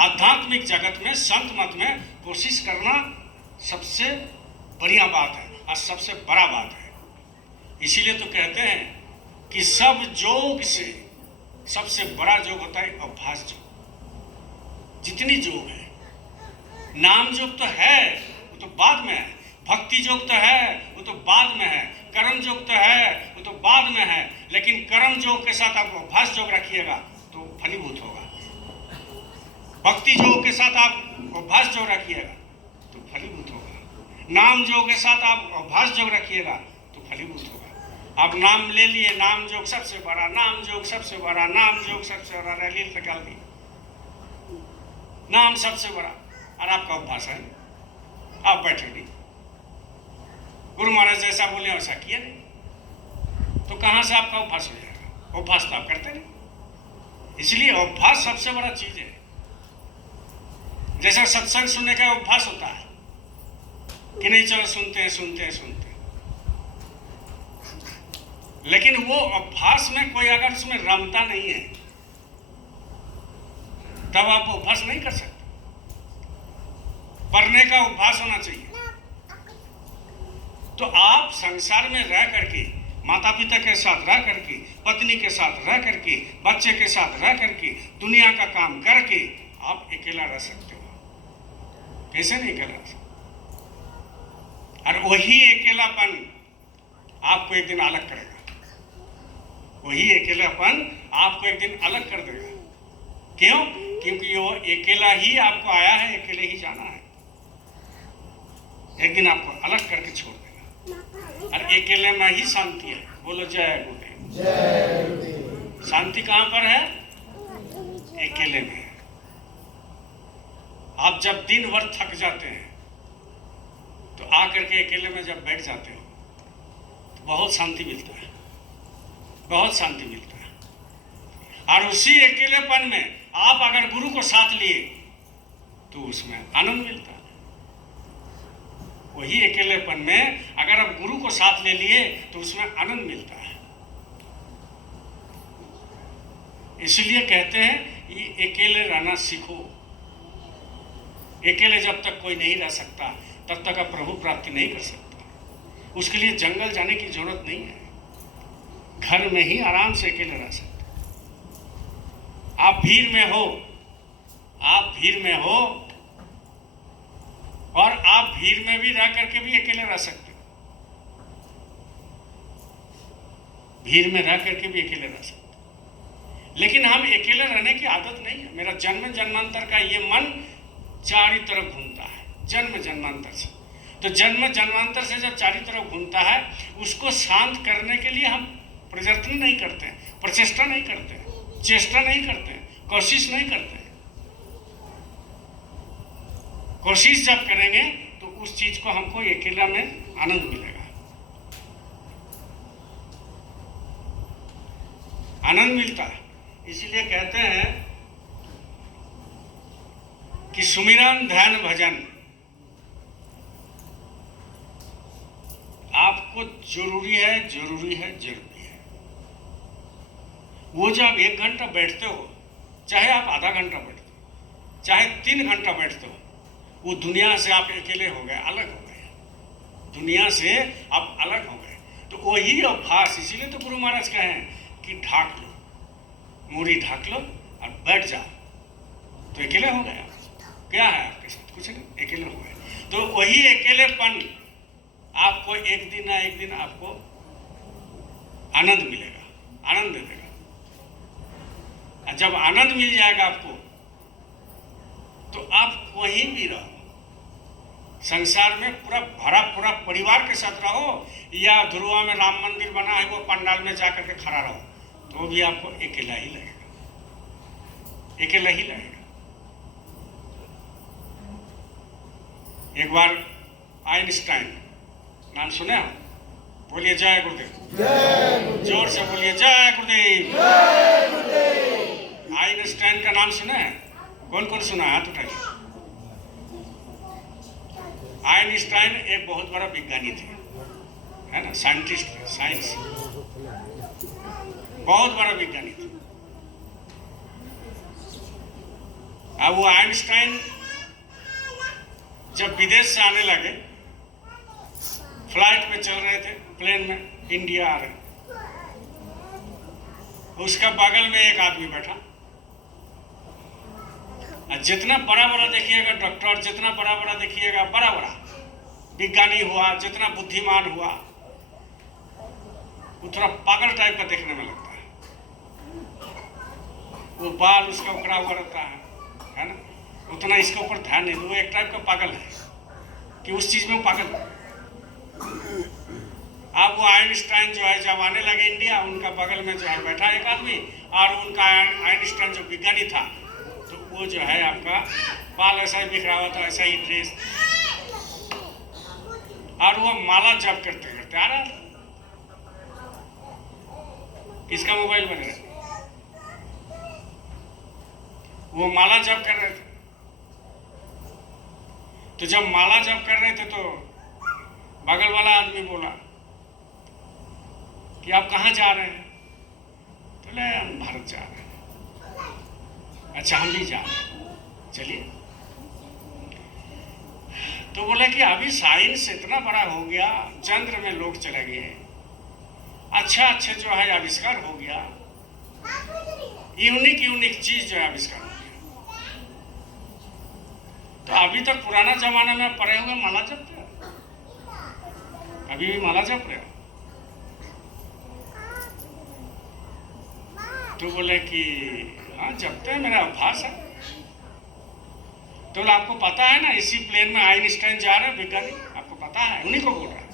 आध्यात्मिक जगत में, संत मत में कोशिश करना सबसे बढ़िया बात है और सबसे बड़ा बात है। इसीलिए तो कहते हैं कि सब जोग से सबसे बड़ा जोग होता है अभ्यास जोग। जितनी जोग है, नाम जोग तो है वो तो बाद में है, भक्ति जोग तो है वो तो बाद में है, कर्म जोग तो है वो तो बाद में है, लेकिन कर्म जोग के साथ आप अभ्यास जोग रखिएगा तो फलीभूत होगा। भक्ति योग के साथ आप अभ्यास योग रखिएगा तो फलीभूत होगा। नाम योग के साथ आप अभ्यास योग रखिएगा तो फलीभूत होगा। आप नाम ले लिए, नाम योग सबसे बड़ा, नाम योग सबसे बड़ा, नाम योग सबसे बड़ा, रैली निकाल दी, नाम सबसे बड़ा, और आपका अभ्यास है, आप बैठे नहीं, गुरु महाराज जैसा बोले वैसा किया नहीं, तो कहाँ से आपका अभ्यास हो जाएगा? अभ्यास तो आप करते नहीं। इसलिए अभ्यास सबसे बड़ा चीज है। जैसा सत्संग सुनने का अभ्यास होता है कि नहीं, चलो सुनते हैं सुनते हैं सुनते हैं, लेकिन वो अभ्यास में कोई अगर उसमें रमता नहीं है तब आप अभ्यास नहीं कर सकते। पढ़ने का अभ्यास होना चाहिए। तो आप संसार में रह करके, माता पिता के साथ रह करके, पत्नी के साथ रह करके, बच्चे के साथ रह करके, दुनिया का काम करके आप अकेला रह सकते हो। कैसे नहीं अकेला रह सकते? और वही अकेलापन आपको एक दिन अलग करेगा। वही अकेलापन आपको एक दिन अलग कर देगा। क्यों? क्योंकि वो अकेला ही आपको आया है, अकेले ही जाना है। एक दिन आपको अलग करके छोड़ देगा। और अकेले में ही शांति है। बोलो जय गुरुदेव। जय गुरुदेव। शांति कहाँ पर है? अकेले में। आप जब दिन भर थक जाते हैं तो आकर के अकेले में जब बैठ जाते हो तो बहुत शांति मिलता है, बहुत शांति मिलता है। और उसी अकेलेपन में आप अगर गुरु को साथ लिए तो उसमें आनंद मिलता है। वही अकेलेपन में अगर आप गुरु को साथ ले लिए तो उसमें आनंद मिलता है। इसलिए कहते हैं ये अकेले रहना सीखो। अकेले जब तक कोई नहीं रह सकता तब तक आप प्रभु प्राप्ति नहीं कर सकता। उसके लिए जंगल जाने की जरूरत नहीं है, घर में ही आराम से अकेले रह सकते। आप भीड़ में हो, आप भीड़ में हो, और आप भीड़ में भी रह करके भी अकेले रह सकते हो। भीड़ में रह करके भी अकेले रह सकते हो। लेकिन हम अकेले रहने की आदत नहीं है। मेरा जन्म जन्मांतर का ये मन चारों तरफ घूमता है, जन्म जन्मांतर से। तो जन्म जन्मांतर से जब चारों तरफ घूमता है, उसको शांत करने के लिए हम प्रयत्न नहीं करते, प्रचेष्टा नहीं करते, चेष्टा नहीं करते, कोशिश नहीं करते। कोशिश जब करेंगे तो उस चीज को हमको अकेला में आनंद मिलेगा, आनंद मिलता है। इसीलिए कहते हैं कि सुमिरन ध्यान भजन आपको जरूरी है, जरूरी है, जरूरी है। वो जब 1 घंटा बैठते हो, चाहे आप आधा घंटा बैठते हो, चाहे 3 घंटा बैठते हो, वो दुनिया से आप अकेले हो गए, अलग हो गए। दुनिया से आप अलग हो गए। तो वही अभ्यास, इसीलिए तो गुरु महाराज कहें कि ढाक लो, मूरी ढाक लो और बैठ जाओ, तो अकेले हो गए। क्या है आपके साथ? कुछ नहीं, अकेले हो गए। तो वही अकेलेपन आपको एक दिन ना एक दिन आपको आनंद मिलेगा, आनंद दे देगा। और जब आनंद मिल जाएगा आपको, तो आप कहीं भी रहो संसार में, पूरा परिवार के साथ रहो, या ध्रुवा में राम मंदिर बना है वो पंडाल में जाकर के खड़ा रहो, तो भी आपको अकेला ही लगेगा, अकेला ही लगेगा। एक बार आइंस्टाइन, नाम सुने आप? बोलिए जय गुरुदेव, जोर से बोलिए जय गुरुदेव। आइंस्टाइन का नाम सुना है? कौन कौन सुना है? हाथ उठाइए। आइंस्टाइन एक बहुत बड़ा विज्ञानी थे, है ना, साइंटिस्ट, साइंस बहुत बड़ा विज्ञानी थे। अब वो आइंस्टाइन जब विदेश से आने लगे, फ्लाइट में चल रहे थे, प्लेन में इंडिया आ रहे, उसका बगल में एक आदमी बैठा। जितना बड़ा बड़ा देखिएगा डॉक्टर, जितना बड़ा बड़ा देखिएगा बड़ा बड़ा विज्ञानी हुआ, जितना बुद्धिमान हुआ, वो थोड़ा पागल टाइप का देखने में लगता है। वो बाल उसका उकड़ा हुआ रहता है ना, उतना इसके ऊपर ध्यान नहीं, वो एक टाइप का पागल है कि उस चीज में वो पागल है। अब वो आइंस्टाइन जो है जब आने लगे इंडिया, उनका बगल में जो है बैठा एक आदमी, और उनका आइंस्टाइन जो विज्ञानी था, तो वो जो है आपका बाल ऐसा ही बिखरा हुआ था, ऐसा ही ड्रेस, और वो माला जप करते करते आ रहा था। किसका मोबाइल बन रहा? वो माला जप कर रहे थे। तो जब माला जप कर रहे थे तो बगल वाला आदमी बोला कि आप कहाँ जा रहे हैं? तो बोले हम भारत जा रहे हैं। अच्छा, हम भी जा रहे हैं, चलिए। तो बोले कि अभी साइंस इतना बड़ा हो गया, चंद्र में लोग चले गए, अच्छा अच्छा जो है आविष्कार हो गया, यूनिक चीज जो है आविष्कार हो गया। तो अभी तक पुराना जमाना में पढ़े हुए माला जपते हो? अभी भी माला जप रहे हो? तो बोले कि हाँ जपते हैं, मेरा अभ्यास है। तो आपको पता है ना, इसी प्लेन में आइंस्टाइन जा रहे हैं, विज्ञानी, आपको पता है? उन्हीं को बोल रहा है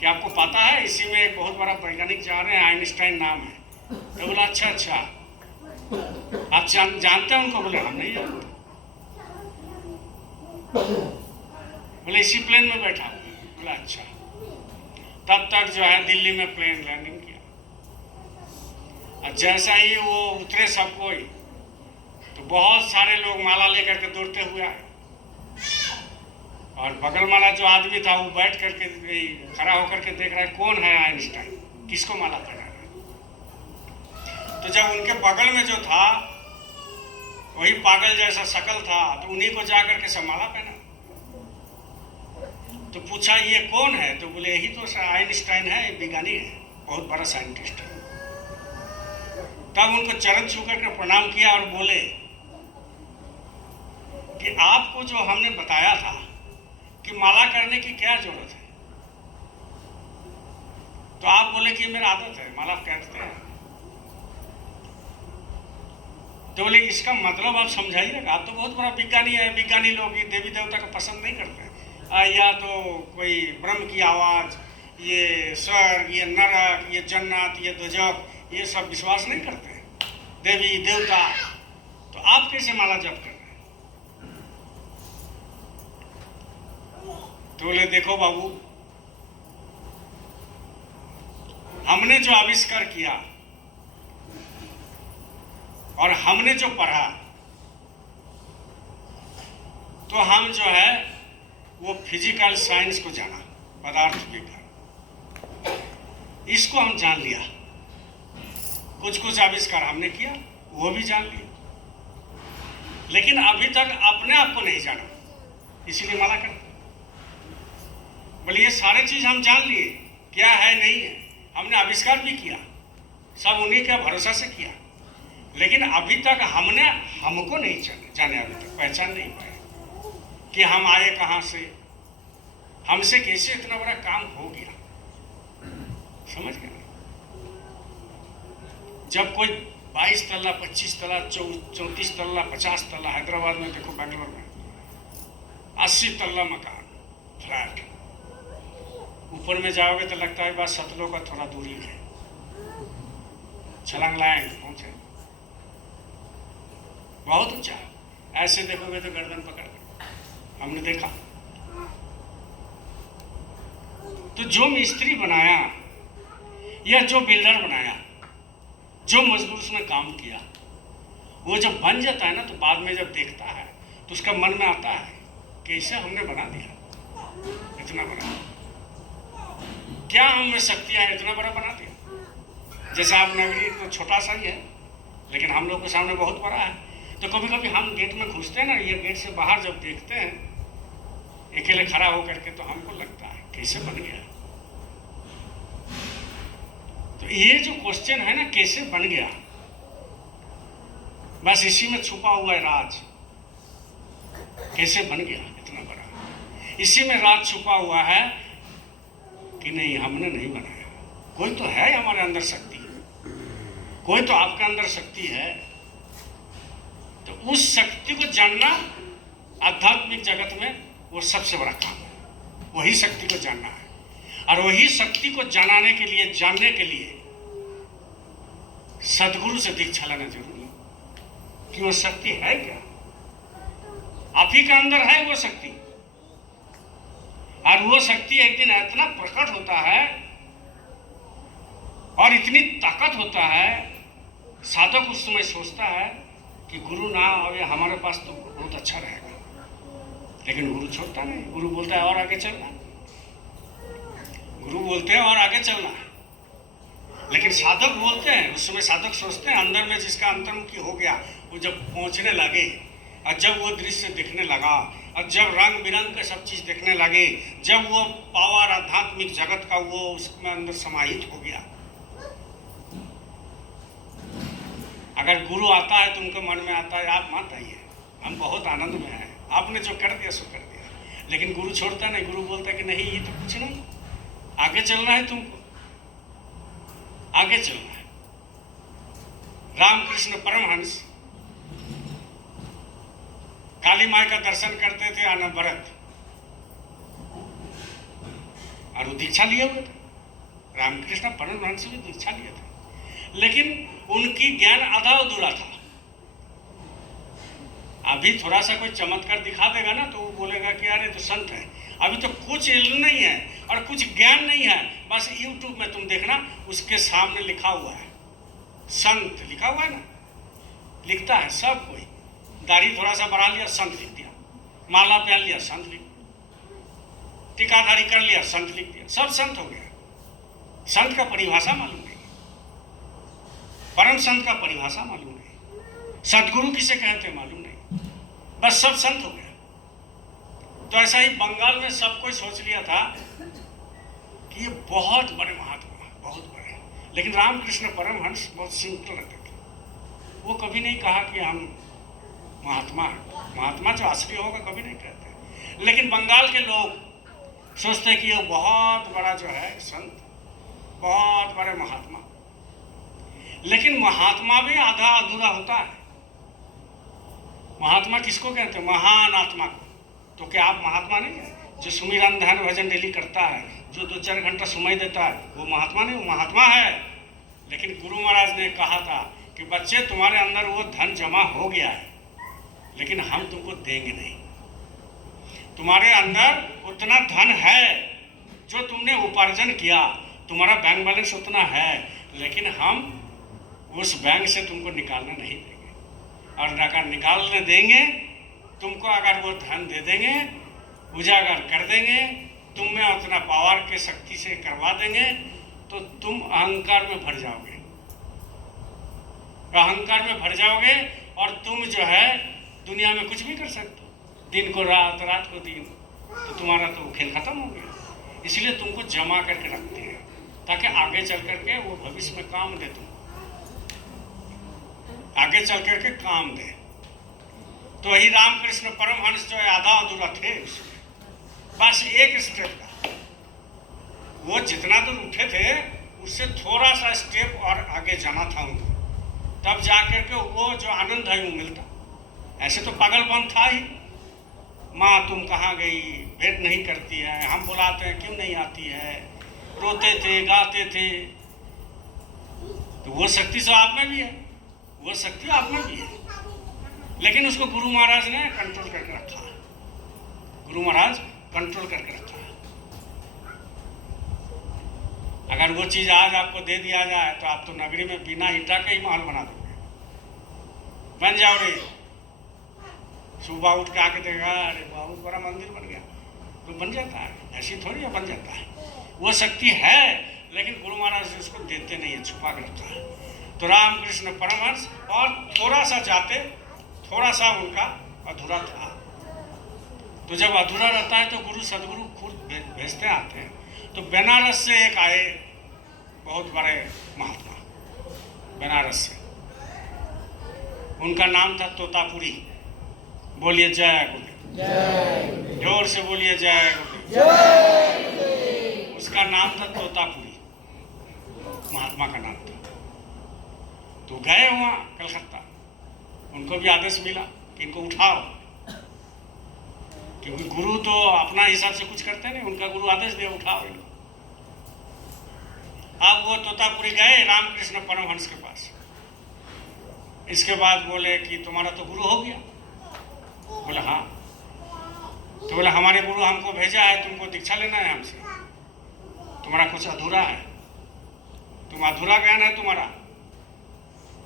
कि आपको पता है, इसी में एक बहुत बड़ा वैज्ञानिक जा रहे हैं, आइंस्टाइन नाम है। तो बोला अच्छा अच्छा, आप जानते हैं उनको? बोले हम नहीं जानते। बोले इसी प्लेन में बैठा हुआ। बोला अच्छा। तब तक जो है दिल्ली में प्लेन लैंडिंग किया, और जैसा ही वो उतरे सब कोई, तो बहुत सारे लोग माला लेकर के दौड़ते हुए आए, और बगल वाला जो आदमी था वो बैठ करके खड़ा होकर के देख रहा है कौन है आइंस्टाइन, किसको माला पहना रहा है। तो जब उनके बगल में जो था वही पागल जैसा शकल था, तो उन्हीं को जाकर के सब माला पहना। तो पूछा ये कौन है? तो बोले यही तो आइंस्टाइन है, विज्ञानी है, बहुत बड़ा साइंटिस्ट है। तब उनको चरण छू करके प्रणाम किया और बोले कि आपको जो हमने बताया था कि माला करने की क्या जरूरत है, तो आप बोले कि मेरा आदत है, माला करते हैं। तो बोले इसका मतलब आप समझाइएगा, आप तो बहुत बड़ा विज्ञानी है, विज्ञानी लोग ये देवी देवता को पसंद नहीं करते, या तो कोई ब्रह्म की आवाज, ये स्वर्ग, ये नरक, ये जन्नत, ये दोजख, ये सब विश्वास नहीं करते हैं, देवी देवता। तो आप कैसे माला जप कर रहे हैं? तो बोले देखो बाबू, हमने जो आविष्कार किया और हमने जो पढ़ा, तो हम जो है वो फिजिकल साइंस को जाना, पदार्थ विज्ञान, इसको हम जान लिया। कुछ कुछ आविष्कार हमने किया, वो भी जान लिया, लेकिन अभी तक अपने आप को नहीं जाना, इसीलिए माला करते। बोले ये सारे चीज हम जान लिए, क्या है नहीं है, हमने आविष्कार भी किया, सब उन्हीं के भरोसा से किया, लेकिन अभी तक हमको नहीं जाने, अभी तक पहचान नहीं पाए कि हम आए कहाँ से, हमसे कैसे इतना बड़ा काम हो गया। समझ गए? जब कोई 22 तल्ला, 25 तल्ला, 34 तल्ला, 50 तल्ला, हैदराबाद में देखो, बेंगलोर में 80 तल्ला मकान, फ्लैट, ऊपर में जाओगे तो लगता है बस सतलों का थोड़ा दूरी है, छलांग लाएंगे पहुंचे, बहुत ऊंचा। ऐसे देखोगे तो गर्दन पकड़ के, हमने देखा। तो जो मिस्त्री बनाया या जो बिल्डर बनाया, जो मजदूर उसने काम किया, वो जब बन जाता है ना, तो बाद में जब देखता है तो उसका मन में आता है कि इसे हमने बना दिया, इतना बड़ा, क्या हम में शक्तियां हैं, इतना बड़ा बना दिया। जैसे आप नगरी तो छोटा सा ही है, लेकिन हम लोग के सामने बहुत बड़ा है। तो कभी कभी हम गेट में घुसते हैं ना, ये गेट से बाहर जब देखते हैं अकेले खड़ा होकर के, तो हमको लगता है कैसे बन गया। तो ये जो क्वेश्चन है ना, कैसे बन गया, बस इसी में छुपा हुआ है राज। कैसे बन गया इतना बड़ा, इसी में राज छुपा हुआ है कि नहीं, हमने नहीं बनाया, कोई तो है हमारे अंदर शक्ति, कोई तो आपके अंदर शक्ति है। तो उस शक्ति को जानना आध्यात्मिक जगत में वो सबसे बड़ा काम है, वही शक्ति को जानना है। और वही शक्ति को जानने के लिए, जानने के लिए सदगुरु से दीक्षा लेना जरूरी है कि वो शक्ति है क्या, आप ही के अंदर है वो शक्ति। और वो शक्ति एक दिन इतना प्रकट होता है और इतनी ताकत होता है, साधक उस समय सोचता है कि गुरु ना आवे हमारे पास तो बहुत अच्छा रहेगा, लेकिन गुरु छोड़ता नहीं। गुरु बोलता है और आगे चलना, गुरु बोलते हैं और आगे चलना है, लेकिन साधक बोलते हैं, उस समय साधक सोचते हैं अंदर में जिसका अंतर्मुखी हो गया, वो जब पहुंचने लगे और जब वो दृश्य दिखने लगा और जब रंग बिरंग के सब चीज देखने लगे, जब वो पावर आध्यात्मिक जगत का वो उसमें अंदर समाहित हो गया। अगर गुरु आता है तो उनके मन में आता है आप मत आइए, हम बहुत आनंद में हैं, आपने जो कर दिया सो कर दिया। लेकिन गुरु छोड़ता नहीं, गुरु बोलता है कि नहीं, ये तो कुछ नहीं, आगे चलना है तुमको, आगे चलना है। रामकृष्ण परमहंस काली माई का दर्शन करते थे अनवरत, और वो दीक्षा लिए हुए थे। रामकृष्ण परमहंस भी दीक्षा लिए थे, लेकिन उनकी ज्ञान आधा अधूरा था। अभी थोड़ा सा कोई चमत्कार दिखा देगा ना तो वो बोलेगा कि यार ये तो संत है। अभी तो कुछ इल्म नहीं है और कुछ ज्ञान नहीं है, बस यूट्यूब में तुम देखना, उसके सामने लिखा हुआ है संत, लिखा हुआ है ना, लिखता है सब कोई, दाढ़ी थोड़ा सा बढ़ा लिया संत लिख दिया, माला पहन लिया संत लिख दिया, टीकाधारी कर लिया संत लिख दिया, सब संत हो गया। संत का परिभाषा मालूम नहीं, परम संत का परिभाषा मालूम नहीं, सदगुरु किसे कहते मालूम नहीं, बस सब संत हो गया। तो ऐसा ही बंगाल में सब कोई सोच लिया था कि ये बहुत बड़े महात्मा, बहुत बड़े। लेकिन रामकृष्ण परमहंस बहुत सिंपल रहते थे, वो कभी नहीं कहा कि हम महात्मा हैं। महात्मा जो असली होगा कभी नहीं कहते, लेकिन बंगाल के लोग सोचते कि ये बहुत बड़ा जो है संत, बहुत बड़े महात्मा। लेकिन महात्मा भी आधा अधूरा होता है। महात्मा किसको कहते हैं? महान आत्मा को। तो क्या आप महात्मा नहीं है? जो सुमिरन ध्यान भजन डेली करता है, जो 2-4 घंटा समय देता है, वो महात्मा नहीं? वो महात्मा है। लेकिन गुरु महाराज ने कहा था कि बच्चे तुम्हारे अंदर वो धन जमा हो गया है, लेकिन हम तुमको देंगे नहीं। तुम्हारे अंदर उतना धन है जो तुमने उपार्जन किया, तुम्हारा बैंक बैलेंस उतना है, लेकिन हम उस बैंक से तुमको निकालना नहीं देंगे। और अगर निकालने देंगे तुमको, अगर वो धन दे देंगे, उजागर कर देंगे, तुम में उतना पावर के शक्ति से करवा देंगे, तो तुम अहंकार में भर जाओगे, अहंकार में भर जाओगे और तुम जो है दुनिया में कुछ भी कर सकते हो, दिन को रात, रात को दिन, तो तुम्हारा तो खेल खत्म हो गया। इसलिए तुमको जमा करके रखते हैं। ताकि आगे चल करके वो भविष्य में काम दे, तुम आगे चल करके काम दे। तो वही रामकृष्ण परमहंस जो है आधा अधूरा थे उसमें, बस एक स्टेप का, वो जितना दूर उठे थे उससे थोड़ा सा स्टेप और आगे जाना था उनको, तब जाकर के वो जो आनंद है वो मिलता। ऐसे तो पागलपन था ही, माँ तुम कहाँ गई, भेंट नहीं करती है, हम बुलाते हैं क्यों नहीं आती है, रोते थे गाते थे। तो वो शक्ति तो आप में भी है, वो शक्ति आप में भी है, लेकिन उसको गुरु महाराज ने कंट्रोल करके रखा है, गुरु महाराज कंट्रोल करके रखा है। अगर वो चीज आज आपको दे दिया जाए तो आप तो नगरी में बिना ईटा के ही महल बना दोगे, बन जाओ रे। सुबह उठ के आके देखा अरे बहुत बड़ा मंदिर बन गया, तो बन जाता है, ऐसी थोड़ी है बन जाता है। वो शक्ति है, लेकिन गुरु महाराज उसको देते नहीं है, छुपा के रखा है। तो रामकृष्ण परमहंस और थोड़ा सा जाते, थोड़ा सा उनका अधूरा था। तो जब अधूरा रहता है तो गुरु सदगुरु खुद भेजते आते हैं। तो बनारस से एक आए बहुत बड़े महात्मा, बनारस से, उनका नाम था तोतापुरी। बोलिए जय गुरुदेव, जोर से बोलिए जय गुरुदेव। उसका नाम था तोतापुरी, महात्मा का नाम था। तो गए वहाँ कलकत्ता, उनको भी आदेश मिला कि इनको उठाओ, क्योंकि गुरु तो अपना हिसाब से कुछ करते नहीं, उनका गुरु आदेश दिया उठाओ इनको। अब वो तोतापुरी गए रामकृष्ण परमहंस के पास। इसके बाद बोले कि तुम्हारा तो गुरु हो गया। बोले हाँ। तो बोले हमारे गुरु हमको भेजा है, तुमको दीक्षा लेना है हमसे, तुम्हारा कुछ अधूरा है, तुम अधूरा ज्ञान है तुम्हारा,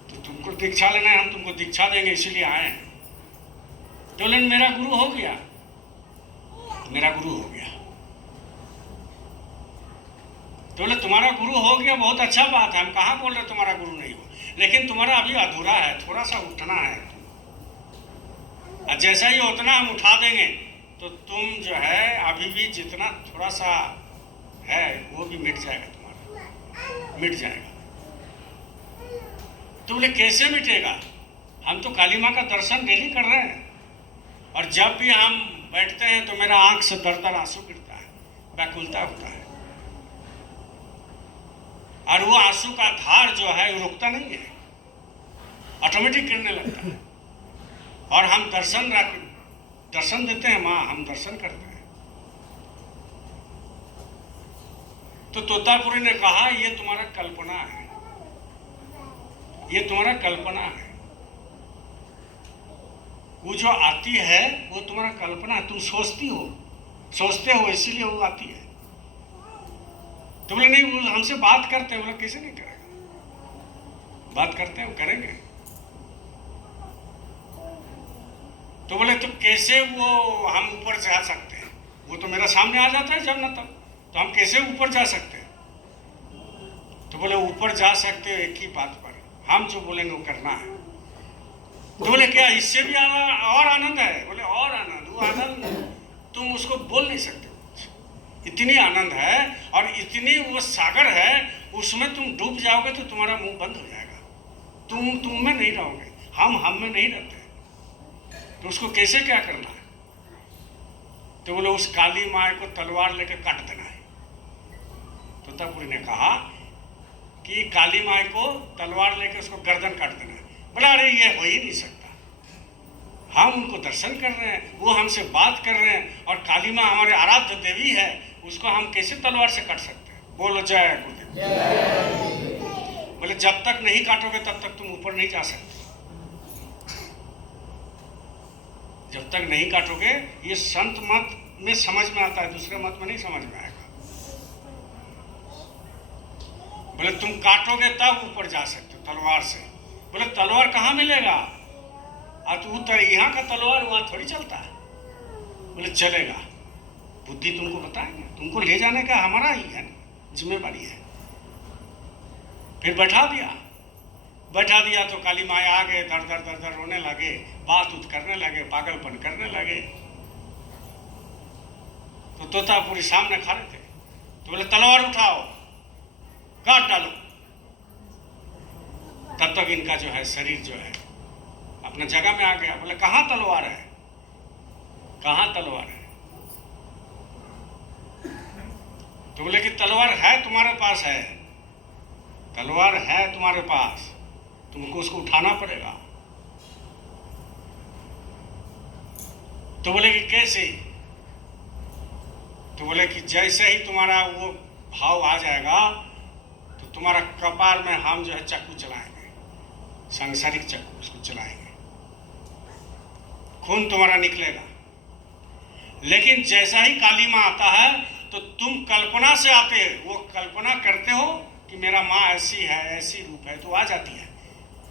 तो तुमको दीक्षा लेना है, हम तुमको दीक्षा देंगे इसीलिए आए हैं। तो बोले मेरा गुरु हो गया, मेरा गुरु हो गया। तो बोले तुम्हारा गुरु हो गया, बहुत अच्छा बात है, हम कहाँ बोल रहे तुम्हारा गुरु नहीं हो, लेकिन तुम्हारा अभी अधूरा है, थोड़ा सा उठना है। और जैसा ही उतना हम उठा देंगे तो तुम जो है अभी भी जितना थोड़ा सा है वो भी मिट जाएगा, तुम्हारा मिट जाएगा। तो बोले कैसे मिटेगा, हम तो काली माँ का दर्शन डेली कर रहे हैं, और जब भी हम बैठते हैं तो मेरा आंख से दर दर आंसू गिरता है, व्याकुलता होता है, और वो आंसू का धार जो है वो रुकता नहीं है, ऑटोमेटिक गिरने लगता है। और हम दर्शन देते हैं माँ, हम दर्शन करते हैं। तो तोतापुरी ने कहा ये तुम्हारा कल्पना है, ये तुम्हारा कल्पना है, वो जो आती है वो तुम्हारा कल्पना है, तुम सोचते हो इसीलिए वो आती है। तो बोले नहीं, वो हमसे बात करते हैं। बोले कैसे नहीं करेगा, बात करते हैं, वो करेंगे। तो बोले तो कैसे वो हम ऊपर जा सकते हैं, वो तो मेरा सामने आ जाता है जब न तब, तो हम कैसे ऊपर जा सकते हैं। तो बोले ऊपर जा सकते हो एक ही बात पर, हम जो बोलेंगे वो करना है। तो बोले क्या इससे भी और आनंद है। बोले और आनंद, वो आनंद तुम उसको बोल नहीं सकते, इतनी आनंद है और इतनी वो सागर है, उसमें तुम डूब जाओगे तो तुम्हारा मुंह बंद हो जाएगा, तुम में नहीं रहोगे, हम में नहीं रहते। तो उसको कैसे क्या करना है। तो बोले उस काली माँ को तलवार लेकर काट देना है। तोतापुरी ने कहा कि काली माँ को तलवार लेकर उसको गर्दन काट देना है। बोला अरे ये हो ही नहीं सकता, हम उनको दर्शन कर रहे हैं, वो हमसे बात कर रहे हैं, और काली माँ हमारे आराध्य देवी है, उसको हम कैसे तलवार से काट सकते हैं। बोलो जय गुरुदेव। बोले जब तक नहीं काटोगे तब तक तुम ऊपर नहीं जा सकते, जब तक नहीं काटोगे। ये संत मत में समझ में आता है, दूसरे मत में नहीं समझ में आएगा। बोले तुम काटोगे तब ऊपर जा सकते हो तलवार से। बोले तलवार कहाँ मिलेगा, तो यहाँ का तलवार वहाँ थोड़ी चलता है। बोले चलेगा, बुद्धि तुमको बताएंगे, तुमको ले जाने का हमारा ही है, जिम्मेवारी है। फिर बैठा दिया तो काली माँ आ गए, दर दर रोने लगे, बात उत करने लगे, पागलपन करने लगे। तो तोतापुरी सामने खड़े थे। तो बोले तलवार उठाओ। काट डालो। तब तक इनका जो है शरीर जो है अपना जगह में आ गया। बोले कहाँ तलवार है, कहाँ तलवार है? तो बोले कि तलवार है तुम्हारे पास है, तलवार है तुम्हारे पास, तुमको उसको उठाना पड़ेगा। तो बोले कि कैसे? तो बोले कि जैसे ही तुम्हारा वो भाव आ जाएगा तो तुम्हारा कपार में हम जो है चाकू चलाएंगे, सांसारिक चाकू उसको चलाएंगे, खून तुम्हारा निकलेगा। लेकिन जैसा ही काली माँ आता है तो तुम कल्पना से आते, वो कल्पना करते हो कि मेरा माँ ऐसी है, ऐसी रूप है, तो आ जाती है।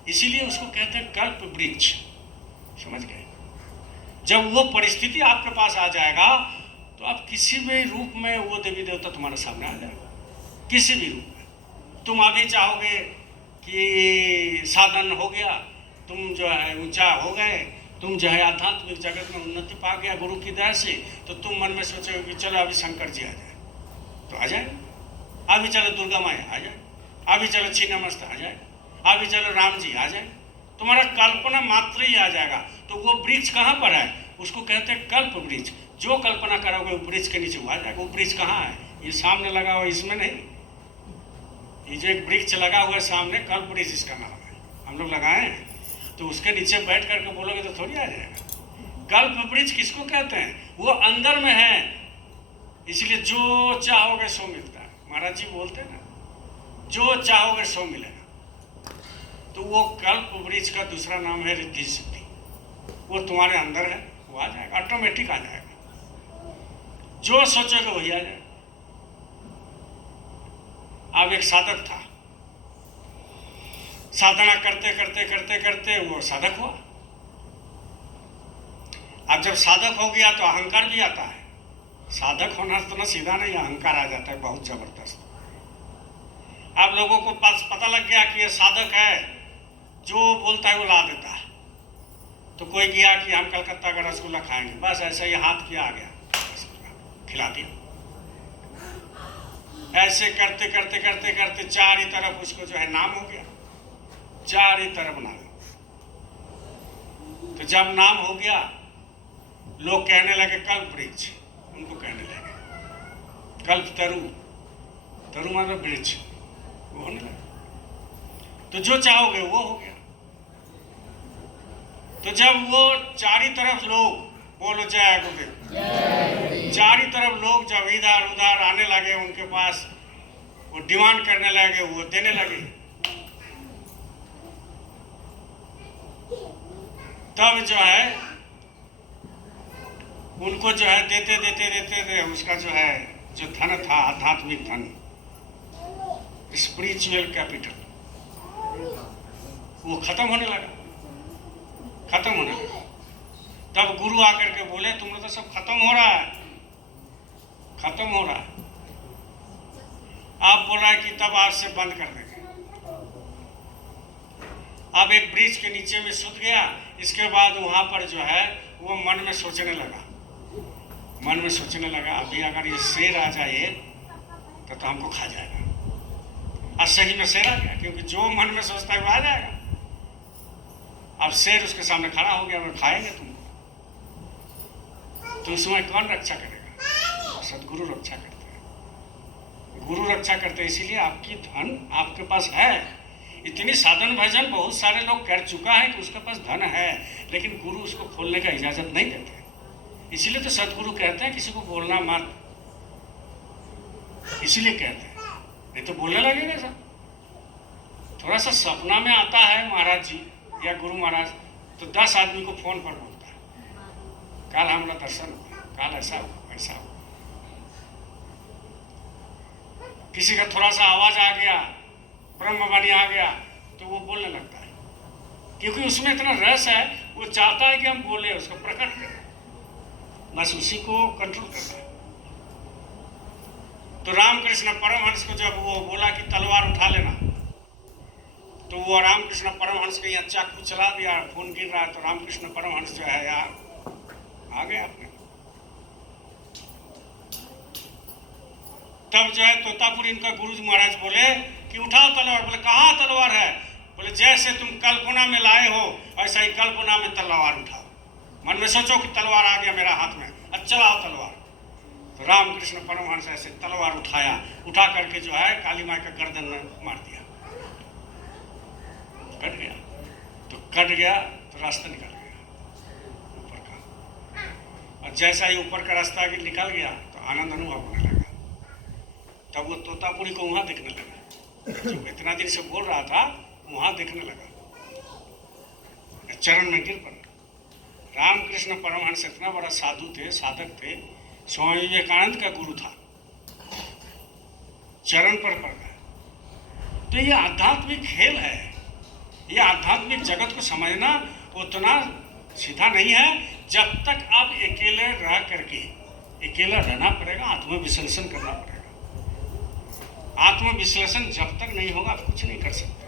इसीलिए उसको कहते हैं कल्प वृक्ष। समझ गए? जब वो परिस्थिति आपके पास आ जाएगा तो आप किसी भी रूप में वो देवी देवता तुम्हारे सामने आ जाएगा, किसी भी रूप में। तुम अभी चाहोगे कि साधन हो गया, तुम जो है ऊंचा हो गए, तुम जो है आध्यात्मिक जगत में उन्नति पा गया गुरु की दया से, तो तुम मन में सोचोगे कि चलो अभी शंकर जी आ जाए, तो आ जाए। अभी चलो दुर्गा माया आ जाए, अभी चलो छिन्नमस्ता आ जाए, अभी चलो राम जी आ जाए। तुम्हारा कल्पना मात्र ही आ जाएगा। तो वो वृक्ष कहाँ पर है? उसको कहते हैं कल्प वृक्ष। जो कल्पना करोगे वो वृक्ष के नीचे वो आ जाएगा। वो वृक्ष कहाँ है? ये सामने लगा हुआ, इसमें नहीं। ये जो एक वृक्ष लगा हुआ है सामने, कल्प वृक्ष इसका नाम है, हम लोग लगाए हैं। तो उसके नीचे बैठ करके बोलोगे तो थोड़ी आ जाएगा। कल्प वृक्ष किसको कहते हैं? वो अंदर में है, इसलिए जो चाहोगे सो मिलता है। महाराज जी बोलते हैं ना, जो चाहोगे सो मिलेगा। तो वो कल्प वृक्ष का दूसरा नाम है रिद्धि सिद्धि। वो तुम्हारे अंदर है, वो आ जाएगा, ऑटोमेटिक आ जाएगा। जो सोचोगे वही आ जाएगा। अब एक साधक था, साधना करते करते करते करते वो साधक हुआ। अब जब साधक हो गया तो अहंकार भी आता है। साधक होना तो ना सीधा नहीं, अहंकार आ जाता है बहुत जबरदस्त। आप लोगों को पता लग गया कि ये साधक है, जो बोलता है वो ला देता है। तो कोई गया कि हम कलकत्ता का रसगुल्ला खाएंगे, बस ऐसे ही हाथ किया, आ गया रसगुल्ला खिला दिया। ऐसे करते करते करते करते चारों तरफ उसको जो है नाम हो गया, चारों तरफ नाम। तो जब नाम हो गया, लोग कहने लगे कल्प वृक्ष, उनको कहने लगे कल्प तरु, तरु मतलब वृक्ष, वो होने लगे। तो जो चाहोगे वो हो गया। तो जब वो चारों तरफ लोग, बोलो जय गुरुदेव, चारों तरफ लोग जब इधर उधर आने लगे उनके पास, वो डिमांड करने लगे, वो देने लगे, तब जो है उनको जो है देते देते देते दे, उसका जो है जो धन था, आध्यात्मिक धन, स्पिरिचुअल कैपिटल, वो खत्म होने लगा, खत्म होने लगा। तब गुरु आकर के बोले तुम लोग तो सब खत्म हो रहा है, खत्म हो रहा है। आप बोल रहा है कि तब आज से बंद कर देंगे। अब एक ब्रिज के नीचे में सुत गया। इसके बाद वहां पर जो है वो मन में सोचने लगा, मन में सोचने लगा अभी अगर ये शेर आ जाए तो हमको खा जाएगा। और सही में शेर आ गया, क्योंकि जो मन में सोचता है वो आ जाएगा। अब शेर उसके सामने खड़ा हो गया, वो खाएंगे तुमको। तो उसमें कौन रक्षा करेगा? सदगुरु रक्षा करते हैं, गुरु रक्षा करते हैं। इसीलिए आपकी धन आपके पास है। इतनी साधन भजन बहुत सारे लोग कर चुका है कि उसके पास धन है, लेकिन गुरु उसको खोलने का इजाजत नहीं देते। इसीलिए तो सदगुरु कहते हैं किसी को बोलना मत, इसीलिए कहते हैं, नहीं तो बोलने लगेगा सब। थोड़ा सा सपना में आता है महाराज जी या गुरु महाराज, तो 10 आदमी को फोन पर बोलता है, कल हमारा दर्शन हुआ, कल ऐसा हुआ, ऐसा हुआ। किसी का थोड़ा सा आवाज आ गया, ब्रह्मवाणी आ गया, तो वो बोलने लगता है, क्योंकि उसमें इतना रस है, वो चाहता है कि हम बोले, उसको प्रकट करें, बस उसी को कंट्रोल करता है। तो रामकृष्ण परमहंस को जब वो बोला कि तलवार उठा लेना, तो वो रामकृष्ण परमहंस के यहाँ चाकू चला दिया, खून गिर रहा है, तो रामकृष्ण परमहंस जो है यार आ गए अपने। तब जो है तोतापुर इनका गुरु महाराज बोले कि उठाओ तलवार। बोले कहाँ तलवार है? बोले जैसे तुम कल्पना में लाए हो ऐसा ही कल्पना में तलवार उठाओ। मन में सोचो कि तलवार आ गया मेरा हाथ में, अब चलाओ तलवार। तो रामकृष्ण परमहंस ऐसे तलवार उठाया, उठा करके जो है काली माई का गर्दन में मार दिया, कट गया। तो कट गया तो रास्ता निकल गया ऊपर का। और जैसा ही ऊपर का रास्ता निकल गया तो आनंद अनुभव होने लगा। तब वो तोतापुरी को वहाँ दिखने लगा, जो इतना दिन से बोल रहा था वहाँ दिखने लगा, चरण में गिर पड़ा। रामकृष्ण परमहंस इतना बड़ा साधु थे, साधक थे, स्वामी विवेकानंद का गुरु था, चरण पर पड़ गया। तो ये आध्यात्मिक खेल है, ये आध्यात्मिक जगत को समझना उतना सीधा नहीं है। जब तक आप अकेले रह करके, अकेला रहना पड़ेगा, आत्मविश्लेषण करना पड़ेगा। आत्मविश्लेषण जब तक नहीं होगा आप कुछ नहीं कर सकते।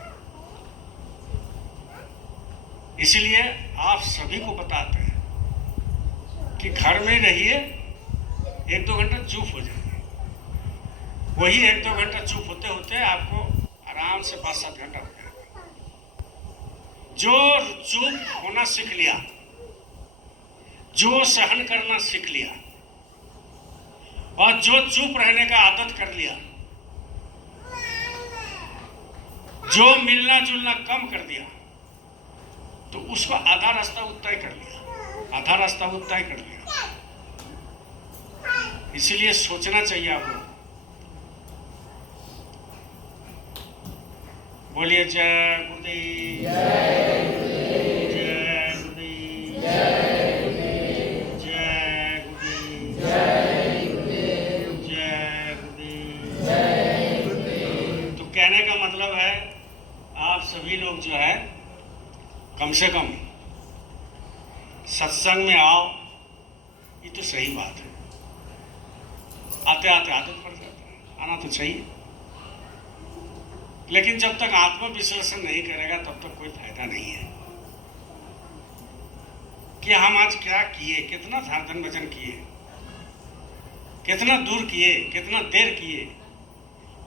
इसलिए आप सभी को बताते हैं कि घर में रहिए, 1-2 घंटा चुप हो जाइए। वही 1-2 घंटा चुप होते होते आपको आराम से 5-7 घंटा हो जाएगा। जो चुप होना सीख लिया, जो सहन करना सीख लिया और जो चुप रहने का आदत कर लिया, जो मिलना जुलना कम कर दिया, तो उसको आधा रास्ता वो तय कर लिया, आधा रास्ता वो तय कर लिया। इसीलिए सोचना चाहिए आपको। बोलिए जय गुरुदेव, जय गुरुदेव, जय गुरुदेव, जय गुरुदेव, जय गुरुदेव, जय गुरुदेव। तो कहने का मतलब है आप सभी लोग जो है कम से कम सत्संग में आओ। ये तो सही बात है, आते आते आदत पड़ जाता है, आना तो चाहिए। लेकिन जब तक आत्मविश्लेषण नहीं करेगा तब तक कोई फायदा नहीं है कि हम आज क्या किए, कितना साधन भजन किए, कितना दूर किए, कितना देर किए,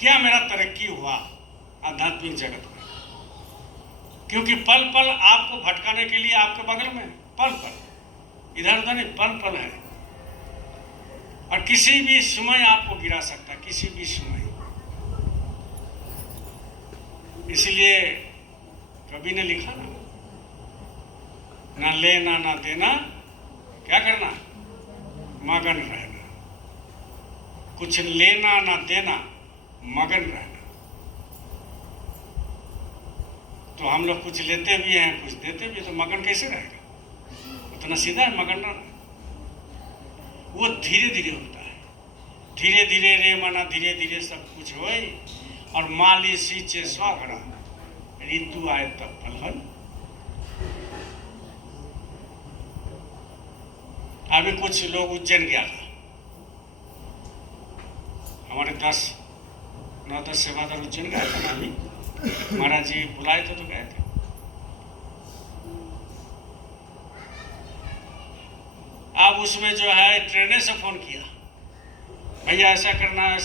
क्या मेरा तरक्की हुआ आध्यात्मिक जगत में। क्योंकि पल पल आपको भटकाने के लिए आपके बगल में, पल पल इधर उधर नहीं, पल पल है। और किसी भी समय आपको गिरा सकता है, किसी भी समय। इसलिए कवि ने लिखा ना लेना ना देना, क्या करना, मगन रहना। कुछ लेना ना देना, मगन रहना। तो हम लोग कुछ लेते भी हैं, कुछ देते भी, तो मगन कैसे रहेगा? उतना सीधा है मगन रहना। वो धीरे धीरे होता है, धीरे धीरे रे मना, धीरे धीरे सब कुछ होए। और माली सींचे स्वागड़ा, ऋतु आए तब फल। अभी कुछ लोग उज्जैन गया था, हमारे 9-10 सेवादार उज्जैन गए थे। अभी महाराज जी बुलाए थे तो गए थे। अब उसमें जो है ट्रेने से फोन किया, भैया ऐसा करना,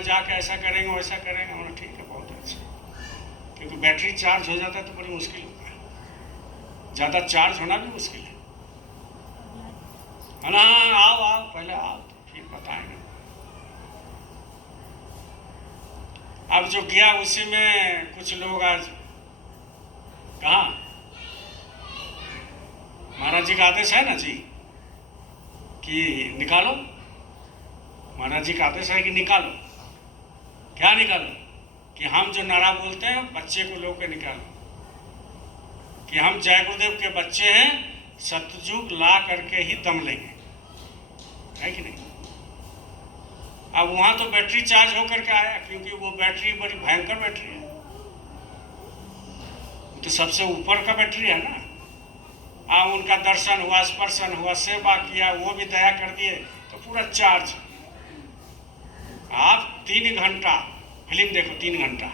जाके ऐसा करेंगे, वैसा करेंगे। हमने ठीक है, बहुत अच्छा। क्योंकि बैटरी चार्ज हो जाता है तो बड़ी मुश्किल होता है, ज़्यादा चार्ज होना भी मुश्किल है ना। आओ पहले आओ तो फिर बताएंगे। अब जो गया उसी में कुछ लोग आज कहाँ, महाराज जी का आदेश है ना जी कि निकालो। महाराज जी का आदेश है कि निकालो। क्या निकालो? कि हम जो नारा बोलते हैं बच्चे को लोग के निकालो, कि हम जय गुरुदेव के बच्चे हैं, सतयुग ला करके ही दम लेंगे, है कि नहीं? अब वहाँ तो बैटरी चार्ज होकर के आया, क्योंकि वो बैटरी बड़ी भयंकर बैटरी है, तो सबसे ऊपर का बैटरी है ना। उनका दर्शन हुआ, स्पर्शन हुआ, सेवा किया, वो भी दया कर दिए तो पूरा चार्ज। आप 3 घंटा फिल्म देखो, 3 घंटा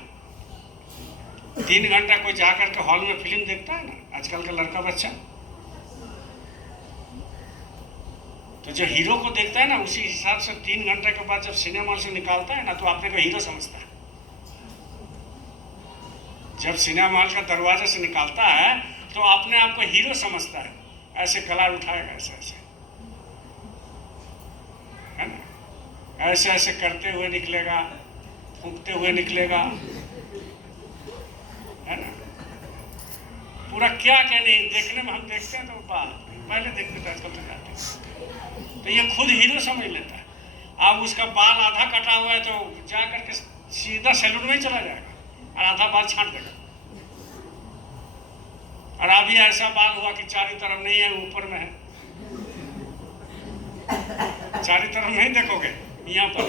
3 घंटा कोई जाकर के हॉल में फिल्म देखता है ना आजकल का लड़का बच्चा? तो जो हीरो को देखता है ना, उसी हिसाब से 3 घंटे के बाद जब सिनेमा से निकालता है ना, तो अपने को हीरो समझता है। जब सिनेमा हॉल का दरवाजे से निकालता है तो अपने आप को हीरो समझता है, ऐसे गला उठाएगा, ऐसे ऐसे, है ना, ऐसे ऐसे करते हुए निकलेगा, फूंकते हुए निकलेगा, है ना। पूरा क्या कहने, देखने में हम देखते हैं तो पहले देखते थे, आजकल तो जाते हैं, तो ये खुद हीरो समझ लेता है। अब उसका बाल आधा कटा हुआ है तो जा करके सीधा सैलून में ही चला जाएगा और आधा बाल छांट देगा। और अभी ऐसा बाल हुआ कि चारों तरफ नहीं है, ऊपर में है, चारों तरफ नहीं देखोगे, यहाँ पर,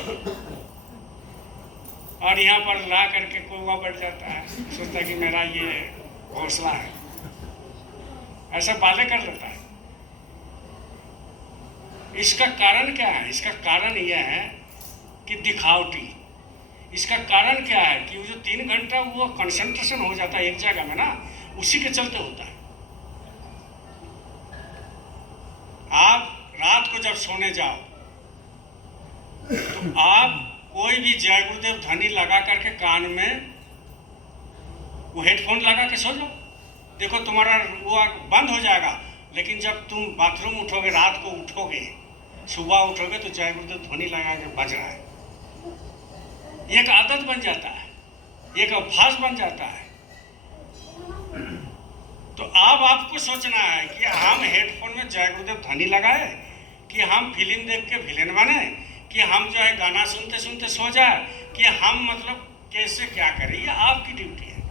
और यहाँ पर ला करके कौवा बैठ जाता है, सोचता है कि मेरा ये घोंसला है, ऐसा बालें कर लेता है। इसका कारण क्या है? इसका कारण यह है कि दिखावटी। इसका कारण क्या है कि वो जो 3 घंटा वो कंसंट्रेशन हो जाता है एक जगह में ना, उसी के चलते होता है। आप रात को जब सोने जाओ तो आप कोई भी जय गुरुदेव ध्वनि लगा करके कान में वो हेडफोन लगा के सो जाओ, देखो तुम्हारा वो बंद हो जाएगा। लेकिन जब तुम बाथरूम उठोगे, रात को उठोगे, सुबह उठोगे तो जय गुरुदेव ध्वनि लगा के बज रहा है। एक आदत बन जाता है, एक अभ्यास बन जाता है। तो अब आपको सोचना है कि हम हेडफोन में जय गुरुदेव ध्वनि लगाए, कि हम फिल्म देख के विलेन बने, कि हम जो है गाना सुनते सुनते सो जाए, कि हम मतलब कैसे क्या करें। ये आपकी ड्यूटी है।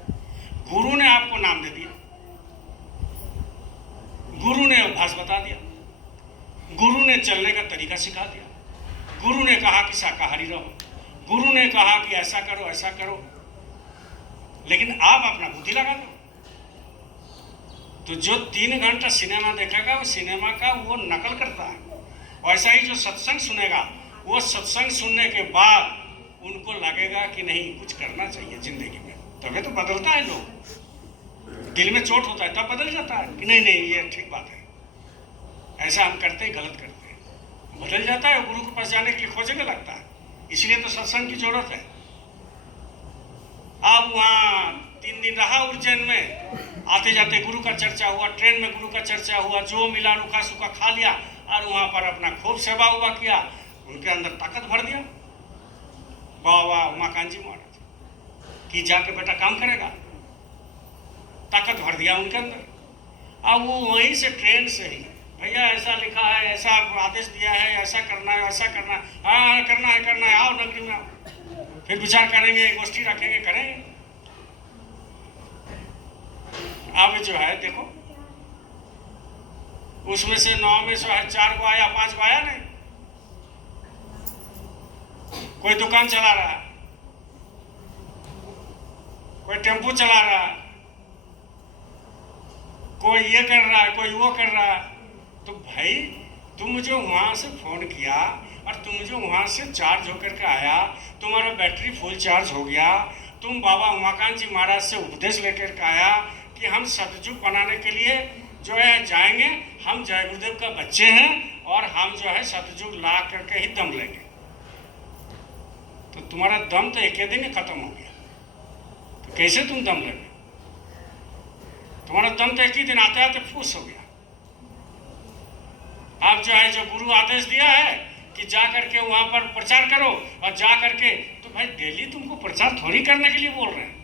गुरु ने आपको नाम दे दिया, गुरु ने अभ्यास बता दिया, गुरु ने चलने का तरीका सिखा दिया, गुरु ने कहा कि शाकाहारी रहो, गुरु ने कहा कि ऐसा करो ऐसा करो, लेकिन आप अपना बुद्धि लगा दो। तो जो 3 घंटा सिनेमा देखेगा वो सिनेमा का वो नकल करता है। वैसा ही जो सत्संग सुनेगा, वो सत्संग सुनने के बाद उनको लगेगा कि नहीं कुछ करना चाहिए जिंदगी में, तभी तो बदलता है लोग। दिल में चोट होता है तब बदल जाता है कि नहीं नहीं ये ठीक बात है, ऐसा हम करते ही गलत करते हैं, बदल जाता है। गुरु के पास जाने के लिए खोजने लगता है, इसलिए तो सत्संग की जरूरत है। अब वहाँ 3 दिन रहा उज्जैन में, आते जाते गुरु का चर्चा हुआ, ट्रेन में गुरु का चर्चा हुआ, जो मिला रूखा सूखा खा लिया और वहाँ पर अपना खूब सेवा हुआ किया, उनके अंदर ताकत भर दिया। वाह वाह उमाकांत जी महाराज कि जाके बेटा काम करेगा, ताकत भर दिया उनके अंदर। अब वो वहीं से ट्रेन से ही भैया ऐसा लिखा है, ऐसा आदेश दिया है, ऐसा करना है, ऐसा करना है, हाँ करना है, आओ नगरी में आओ, फिर विचार करेंगे, गोष्ठी रखेंगे, करेंगे। अब जो है देखो, उसमें से 9 में से 4 को आया, 5 को आया नहीं। कोई दुकान चला रहा, कोई टेम्पो चला रहा, कोई ये कर रहा है, कोई वो कर रहा है। तो भाई तुम मुझे वहाँ से फ़ोन किया और तुम मुझे वहाँ से चार्ज होकर के आया, तुम्हारा बैटरी फुल चार्ज हो गया, तुम बाबा उमाकांत जी महाराज से उपदेश लेकर के आया कि हम सतयुग बनाने के लिए जो है जाएंगे, हम जय गुरुदेव का बच्चे हैं और हम जो है सतयुग ला करके ही दम लेंगे। तो तुम्हारा दम तो एक दिन ही खत्म हो गया, तो कैसे तुम दम लेंगे? तुम्हारा दम तो एक ही दिन आते आते फूस हो गया। आप जो है जो गुरु आदेश दिया है कि जा करके वहां पर प्रचार करो, और जा करके, तो भाई डेली तुमको प्रचार थोड़ी करने के लिए बोल रहे हैं।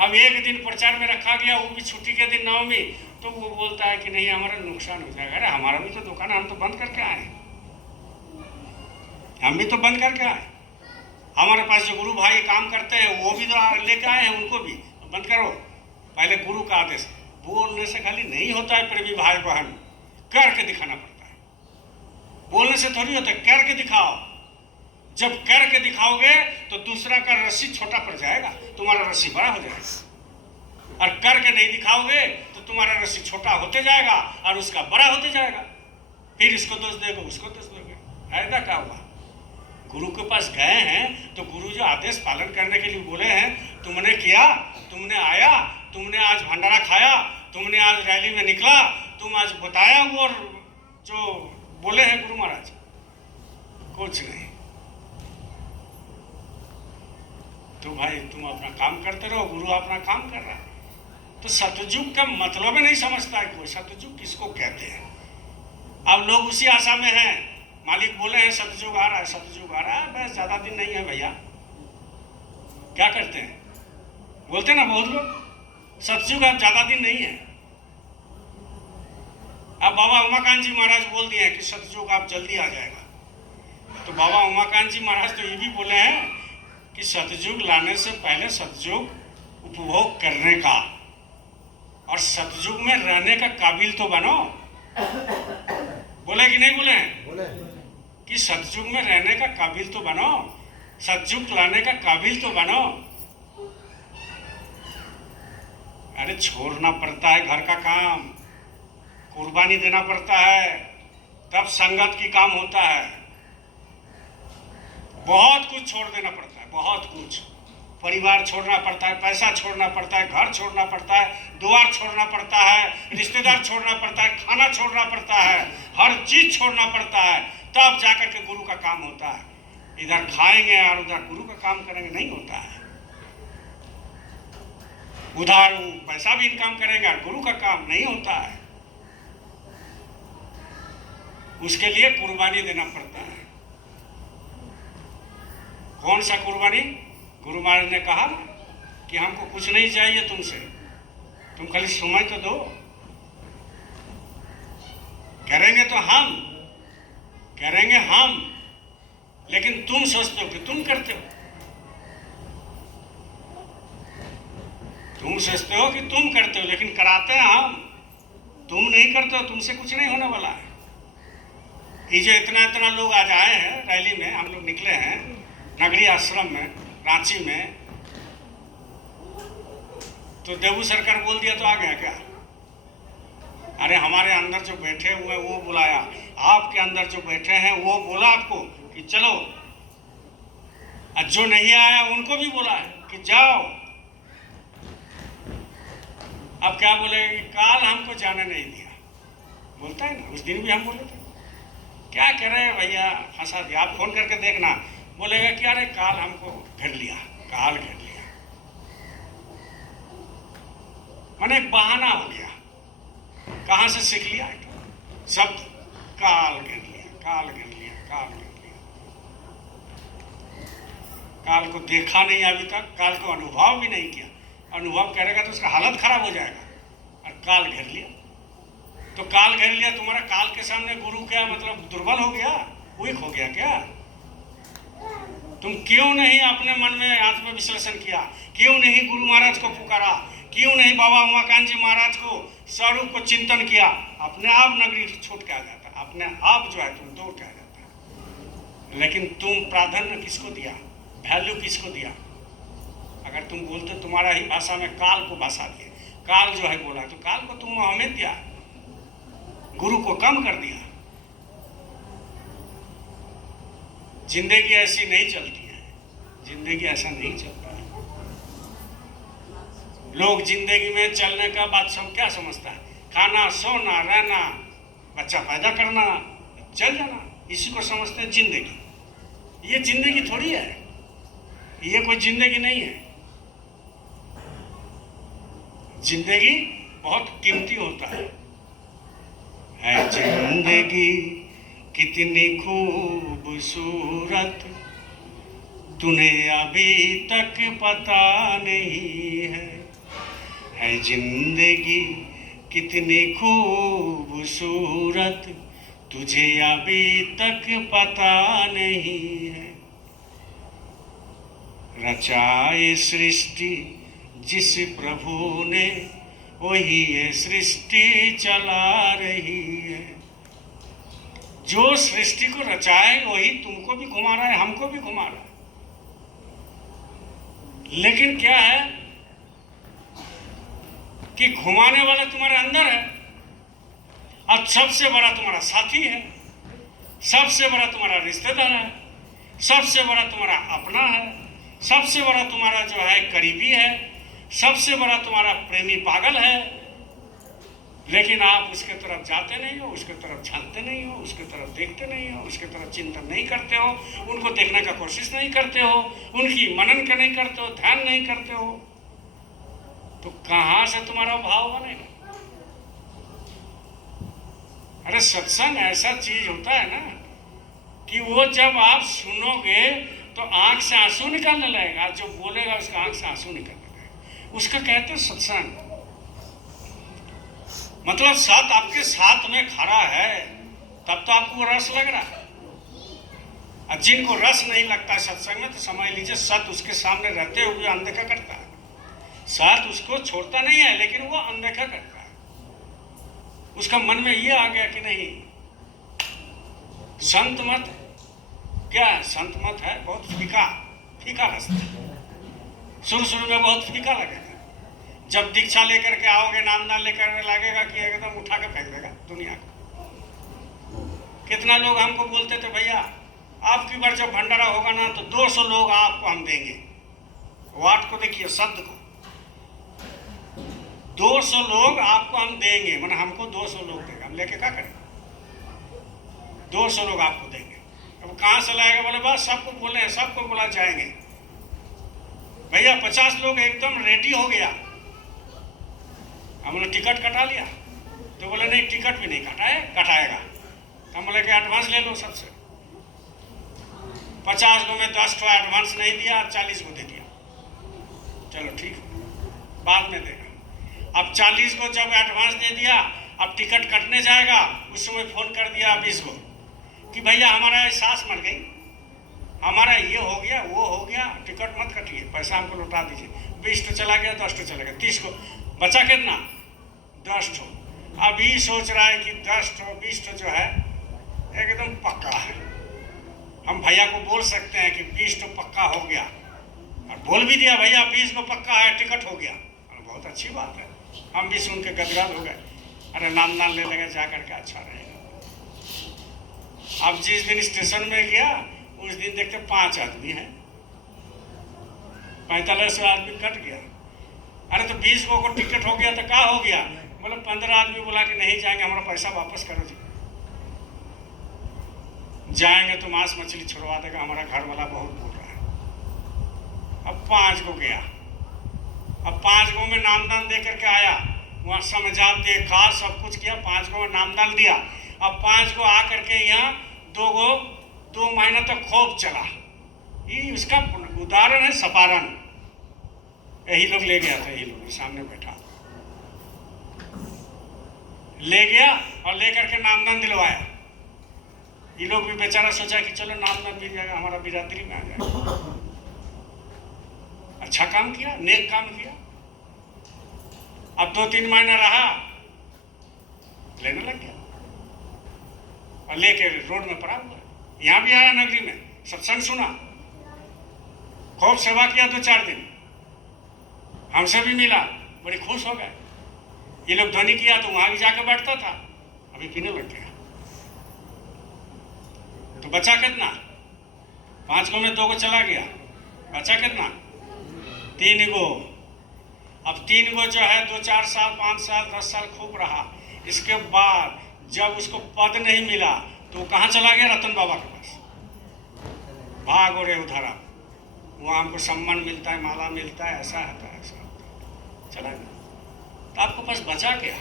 अब एक दिन प्रचार में रखा गया, वो भी छुट्टी के दिन नवमी, तो वो बोलता है कि नहीं हमारा नुकसान हो जाएगा। अरे हमारा भी तो दुकान है, हम तो बंद करके आए, हम भी तो बंद करके आए। हमारे पास जो गुरु भाई काम करते हैं वो भी तो लेके आए हैं, उनको भी बंद करो। पहले गुरु का आदेश बोलने से खाली नहीं होता है प्रेमी भाई बहन, करके दिखाना पड़ता है। बोलने से थोड़ी होता है, करके दिखाओ। जब करके दिखाओगे तो दूसरा का रस्सी छोटा पड़ जाएगा, तुम्हारा रस्सी बड़ा हो जाएगा। और करके नहीं दिखाओगे तो तुम्हारा रस्सी छोटा होते जाएगा और उसका बड़ा होते जाएगा। फिर इसको दोष दोगे, उसको दोष दोगे, फायदा क्या हुआ? गुरु के पास गए हैं तो गुरु जो आदेश पालन करने के लिए बोले हैं, तुमने किया, तुमने आया, तुमने आज भंडारा खाया, तुमने आज रैली में निकला, तुम आज बताया वो जो बोले हैं गुरु महाराज, कुछ नहीं। तो भाई तुम अपना काम करते रहो, गुरु अपना काम कर रहा है। तो सतयुग का मतलब ही नहीं समझता है कोई, सतयुग किसको कहते हैं। अब लोग उसी आशा में हैं, मालिक बोले हैं सतयुग आ रहा है, सतयुग आ रहा है, बस ज़्यादा दिन नहीं है भैया। क्या करते हैं, बोलते हैं ना बहुत लोग, सतयुग अब ज़्यादा दिन नहीं है। अब बाबा उमाकांत जी महाराज बोल दिए हैं कि सतयुग आप जल्दी आ जाएगा। तो बाबा उमाकांत जी महाराज तो ये भी बोले हैं कि सतयुग लाने से पहले सतयुग उपभोग करने का और सतयुग में रहने का काबिल तो बनो। बोले कि नहीं बोले? बोले कि सतयुग में रहने का काबिल तो बनो, सतयुग लाने का काबिल तो बनो। अरे छोड़ना पड़ता है घर का काम, कुर्बानी देना पड़ता है, तब संगत की काम होता है। बहुत कुछ छोड़ देना पड़ता है, बहुत कुछ। परिवार छोड़ना पड़ता है, पैसा छोड़ना पड़ता है, घर छोड़ना पड़ता है, द्वार छोड़ना पड़ता है, रिश्तेदार छोड़ना पड़ता है, खाना छोड़ना पड़ता है, हर चीज छोड़ना पड़ता है, तब जाकर के गुरु का काम होता है। इधर खाएंगे और उधर गुरु का काम करेंगे, नहीं होता है। उधर पैसा भी इनकम करेंगे और गुरु का काम नहीं होता है। उसके लिए कुर्बानी देना पड़ता है। कौन सा कुर्बानी? गुरु महाराज ने कहा कि हमको कुछ नहीं चाहिए तुमसे, तुम खाली समय तो दो। करेंगे तो हम करेंगे हम, लेकिन तुम सोचते हो कि तुम करते हो, तुम सोचते हो कि तुम करते हो, लेकिन कराते हैं हम। तुम नहीं करते हो, तुमसे कुछ नहीं होने वाला है। ये जो इतना इतना लोग आज आए हैं रैली में, हम लोग निकले हैं नगरी आश्रम में रांची में, तो देवू सरकार बोल दिया तो आ गया क्या? अरे हमारे अंदर जो बैठे हुए वो बुलाया, आपके अंदर जो बैठे हैं वो बोला आपको कि चलो, और जो नहीं आया उनको भी बोला है कि जाओ। अब क्या बोलेगा कि काल हमको जाने नहीं दिया, बोलता है ना। उस दिन भी हम बोले थे क्या कह रहे हैं भैया, फंसा दिया। आप फोन करके देखना, बोलेगा कि अरे काल हमको घेर लिया, काल घेर लिया। मैंने एक बहाना हो गया। कहाँ से सीख लिया शब्द? काल घेर लिया, काल घेर लिया, काल घेर लिया। काल को देखा नहीं अभी तक, काल को अनुभव भी नहीं किया। अनुभव करेगा तो उसका हालत खराब हो जाएगा। और काल घेर लिया, तो काल घेर लिया। तुम्हारा काल के सामने गुरु क्या मतलब दुर्बल हो गया, वीक हो गया क्या? तुम क्यों नहीं अपने मन में आत्म विश्लेषण किया? क्यों नहीं गुरु महाराज को पुकारा? क्यों नहीं बाबा उमाकांत जी महाराज को स्वरूप को चिंतन किया? अपने आप नगरी छूट के आ जाता, अपने आप जो है तुम दौड़ के आ जाता। लेकिन तुम प्राधान्य किसको दिया, वैल्यू किसको दिया? अगर तुम बोलते तुम्हारा ही भाषा में काल को भाषा दिए, काल जो है बोला, तो काल को तुम अहमियत दिया, गुरु को कम कर दिया। जिंदगी ऐसी नहीं चलती है, जिंदगी ऐसा नहीं चलता है। लोग जिंदगी में चलने का बात सब क्या समझता है? खाना, सोना, रहना, बच्चा पैदा करना, चल जाना, इसी को समझते हैं जिंदगी। ये जिंदगी थोड़ी है, ये कोई जिंदगी नहीं है। जिंदगी बहुत कीमती होता है जिंदगी कितनी खूबसूरत, तुम्हें अभी तक पता नहीं है जिंदगी कितनी खूबसूरत, तुझे अभी तक पता नहीं है। रचाए सृष्टि जिस प्रभु ने, वही ये सृष्टि चला रही है। जो सृष्टि को रचाए वही तुमको भी घुमा रहा है, हमको भी घुमा रहा है। लेकिन क्या है कि घुमाने वाला तुम्हारे अंदर है, और सबसे बड़ा तुम्हारा साथी है, सबसे बड़ा तुम्हारा रिश्तेदार है, सबसे बड़ा तुम्हारा अपना है, सबसे बड़ा तुम्हारा जो है करीबी है, सबसे बड़ा तुम्हारा प्रेमी पागल है। लेकिन आप उसके तरफ जाते नहीं हो, उसके तरफ झांकते नहीं हो, उसके तरफ देखते नहीं हो, उसके तरफ चिंतन नहीं करते हो, उनको देखने का कोशिश नहीं करते हो, उनकी मनन का नहीं करते हो, ध्यान नहीं करते हो, तो कहां से तुम्हारा भाव बनेगा? अरे सत्संग ऐसा चीज होता है ना कि वो जब आप सुनोगे तो आंख से आंसू निकालने लगेगा। जो बोलेगा उसका आंख से आंसू निकलने लगेगा, उसका कहते हैं सत्संग। मतलब सत आपके साथ में खड़ा है तब तो आपको रस लग रहा है। और जिनको रस नहीं लगता सत्संग में तो समझ लीजिए सत उसके सामने रहते हुए अनदेखा करता है। सत उसको छोड़ता नहीं है लेकिन वो अनदेखा करता है। उसका मन में ये आ गया कि नहीं संत मत क्या है, संत मत है बहुत फीका फीका रास्ता। शुरू में बहुत फीका लगेगा, जब दीक्षा लेकर के आओगे नामदान लेकर लगेगा कि एकदम उठा के फेंक देगा दुनिया को। कितना लोग हमको बोलते थे भैया आपकी बार जब भंडारा होगा ना तो 200 लोग आपको हम देंगे। वाट को देखिए, शब्द को, 200 लोग आपको हम देंगे, माने हमको 200 लोग देगा, हम लेके क्या करें? 200 लोग आपको देंगे। अब कहाँ से लाएगा? बोले बस सबको बोले हैं, सबको बोला जाएंगे। भैया 50 लोग एकदम रेडी हो गया, हमने टिकट कटा लिया। तो बोले नहीं टिकट भी नहीं कटाएगा। हम बोले कि एडवांस ले लो सबसे। 50 को में 10 को एडवांस नहीं दिया, 40 को दे दिया। चलो ठीक है, बाद में देगा। अब 40 को जब एडवांस दे दिया, अब टिकट कटने जाएगा, उस समय फोन कर दिया 20 को कि भैया हमारा सास मर गई, हमारा ये हो गया वो हो गया, टिकट मत कटिए, पैसा हमको लौटा दीजिए। 20 तो चला गया, 10 तो चला गया, 30 को बचा कितना? 10 तो। अभी सोच रहा है कि 10 तो 20 तो जो है एकदम पक्का है। हम भैया को बोल सकते हैं कि 20 तो पक्का हो गया, और बोल भी दिया भैया 20 को पक्का है, टिकट हो गया। और बहुत अच्छी बात है, हम भी सुन के गदगद हो गए। अरे नाम ले लेंगे जा करके, अच्छा रहेगा। अब जिस दिन स्टेशन में गया उस दिन देखते 5 आदमी हैं, 45 आदमी कट गया। अरे तो 20 को टिकट हो गया तो क्या हो गया? बोले 15 आदमी बोला कि नहीं जाएंगे, हमारा पैसा वापस करो जी। जाएंगे तो मांस मछली छुड़वा देगा, हमारा घर वाला बहुत बोल रहा है। अब 5 को गया, अब 5 को में नामदान दे करके आया, वहाँ समझा देखा सब कुछ किया, 5 को में नामदान दिया। अब 5 को आ करके यहाँ 2 महीना तक खूब चला। ये उसका उदाहरण है सपारण। यही लोग ले गया था, यही लोग सामने बैठा ले गया और लेकर के नामदान दिलवाया। ये लोग भी बेचारा सोचा कि चलो नामदान मिल जाएगा, हमारा बिरादरी में आ जाएगा। अच्छा काम किया, नेक काम किया। अब 2-3 महीना रहा, लेने लग गया और लेके रोड में पड़ा हुआ। यहाँ भी आया नगरी में, सत्संग सुना, खूब सेवा किया 2-4 दिन, हमसे भी मिला, बड़ी खुश हो गए। ये लोग ध्वनि किया तो वहां भी जाकर बैठता था, अभी पीने लग गया। तो बचा कितना? 5 को में 2 को चला गया, बचा कितना? 3 को। अब 3 को जो है 2-4 साल 5 साल 10 साल खूब रहा। इसके बाद जब उसको पद नहीं मिला तो वो कहाँ चला गया? रतन बाबा के पास। भागो रे उधर, वहाँ हमको सम्मान मिलता है, माला मिलता है, ऐसा होता है, ऐसा होता है। चला गया। तो आपको पास बचा क्या?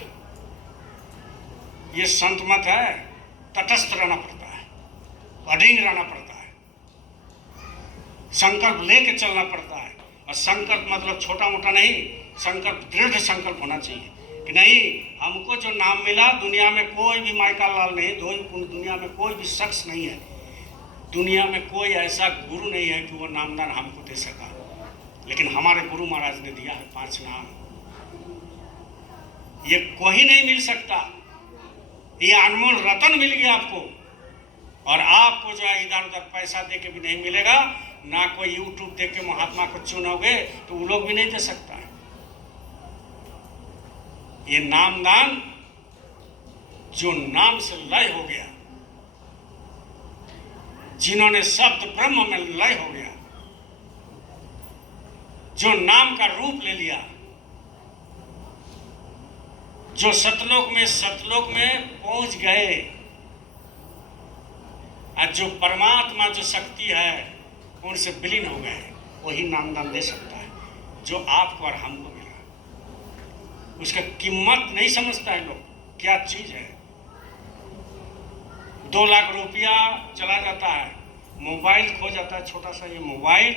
ये संत मत है, तटस्थ रहना पड़ता है, अडिग रहना पड़ता है, संकल्प लेके चलना पड़ता है। और संकल्प मतलब छोटा मोटा नहीं, संकल्प दृढ़ संकल्प होना चाहिए कि नहीं, हमको जो नाम मिला, दुनिया में कोई भी माइका लाल नहीं, दुनिया में कोई भी शख्स नहीं है, दुनिया में कोई ऐसा गुरु नहीं है कि वो नामदान हमको दे सका, लेकिन हमारे गुरु महाराज ने दिया है 5 नाम। ये कोई नहीं मिल सकता, ये अनमोल रतन मिल गया आपको। और आपको जो है इधर उधर पैसा दे के भी नहीं मिलेगा, ना कोई यूट्यूब देख के महात्मा को चुनोगे तो वो लोग भी नहीं दे सकता है। ये नामदान जो नाम से लय हो गया, जिन्होंने शब्द ब्रह्म में लय हो गया, जो नाम का रूप ले लिया, जो सतलोक में पहुंच गए, और जो परमात्मा जो शक्ति है उनसे विलीन हो गए, वही नामदान दे सकता है जो आपको और हमको मिला। उसका कीमत नहीं समझता है लोग, क्या चीज है। 2 लाख रुपया चला जाता है, मोबाइल खो जाता है, छोटा सा ये मोबाइल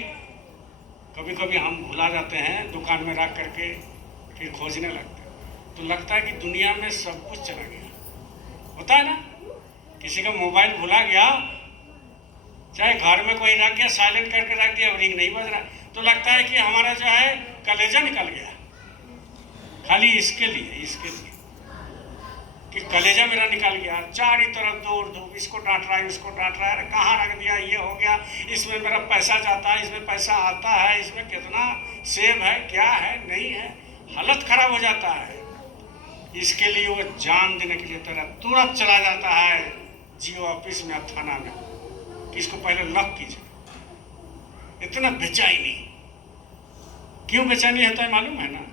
कभी कभी हम भुला जाते हैं, दुकान में रख करके फिर खोजने लगते हैं, तो लगता है कि दुनिया में सब कुछ चला गया। होता है ना, किसी का मोबाइल भुला गया, चाहे घर में कोई रख गया, साइलेंट करके रख दिया, रिंग नहीं बज रहा, तो लगता है कि हमारा जो है कलेजा निकल गया। खाली इसके लिए कि कलेजा मेरा निकल गया। चारों तरफ दौड़ धूप, इसको डांट रहा है, उसको डांट रहा है, अरे कहाँ रख दिया, ये हो गया, इसमें मेरा पैसा जाता है, इसमें पैसा आता है, इसमें कितना सेव है, क्या है, नहीं है, हालत खराब हो जाता है। इसके लिए वो जान देने के लिए तुरंत चला जाता है जियो ऑफिस में, थाना में, कि इसको पहले लॉक कीजिए। इतना बेचैनी क्यों बेचैनी होता है मालूम है ना?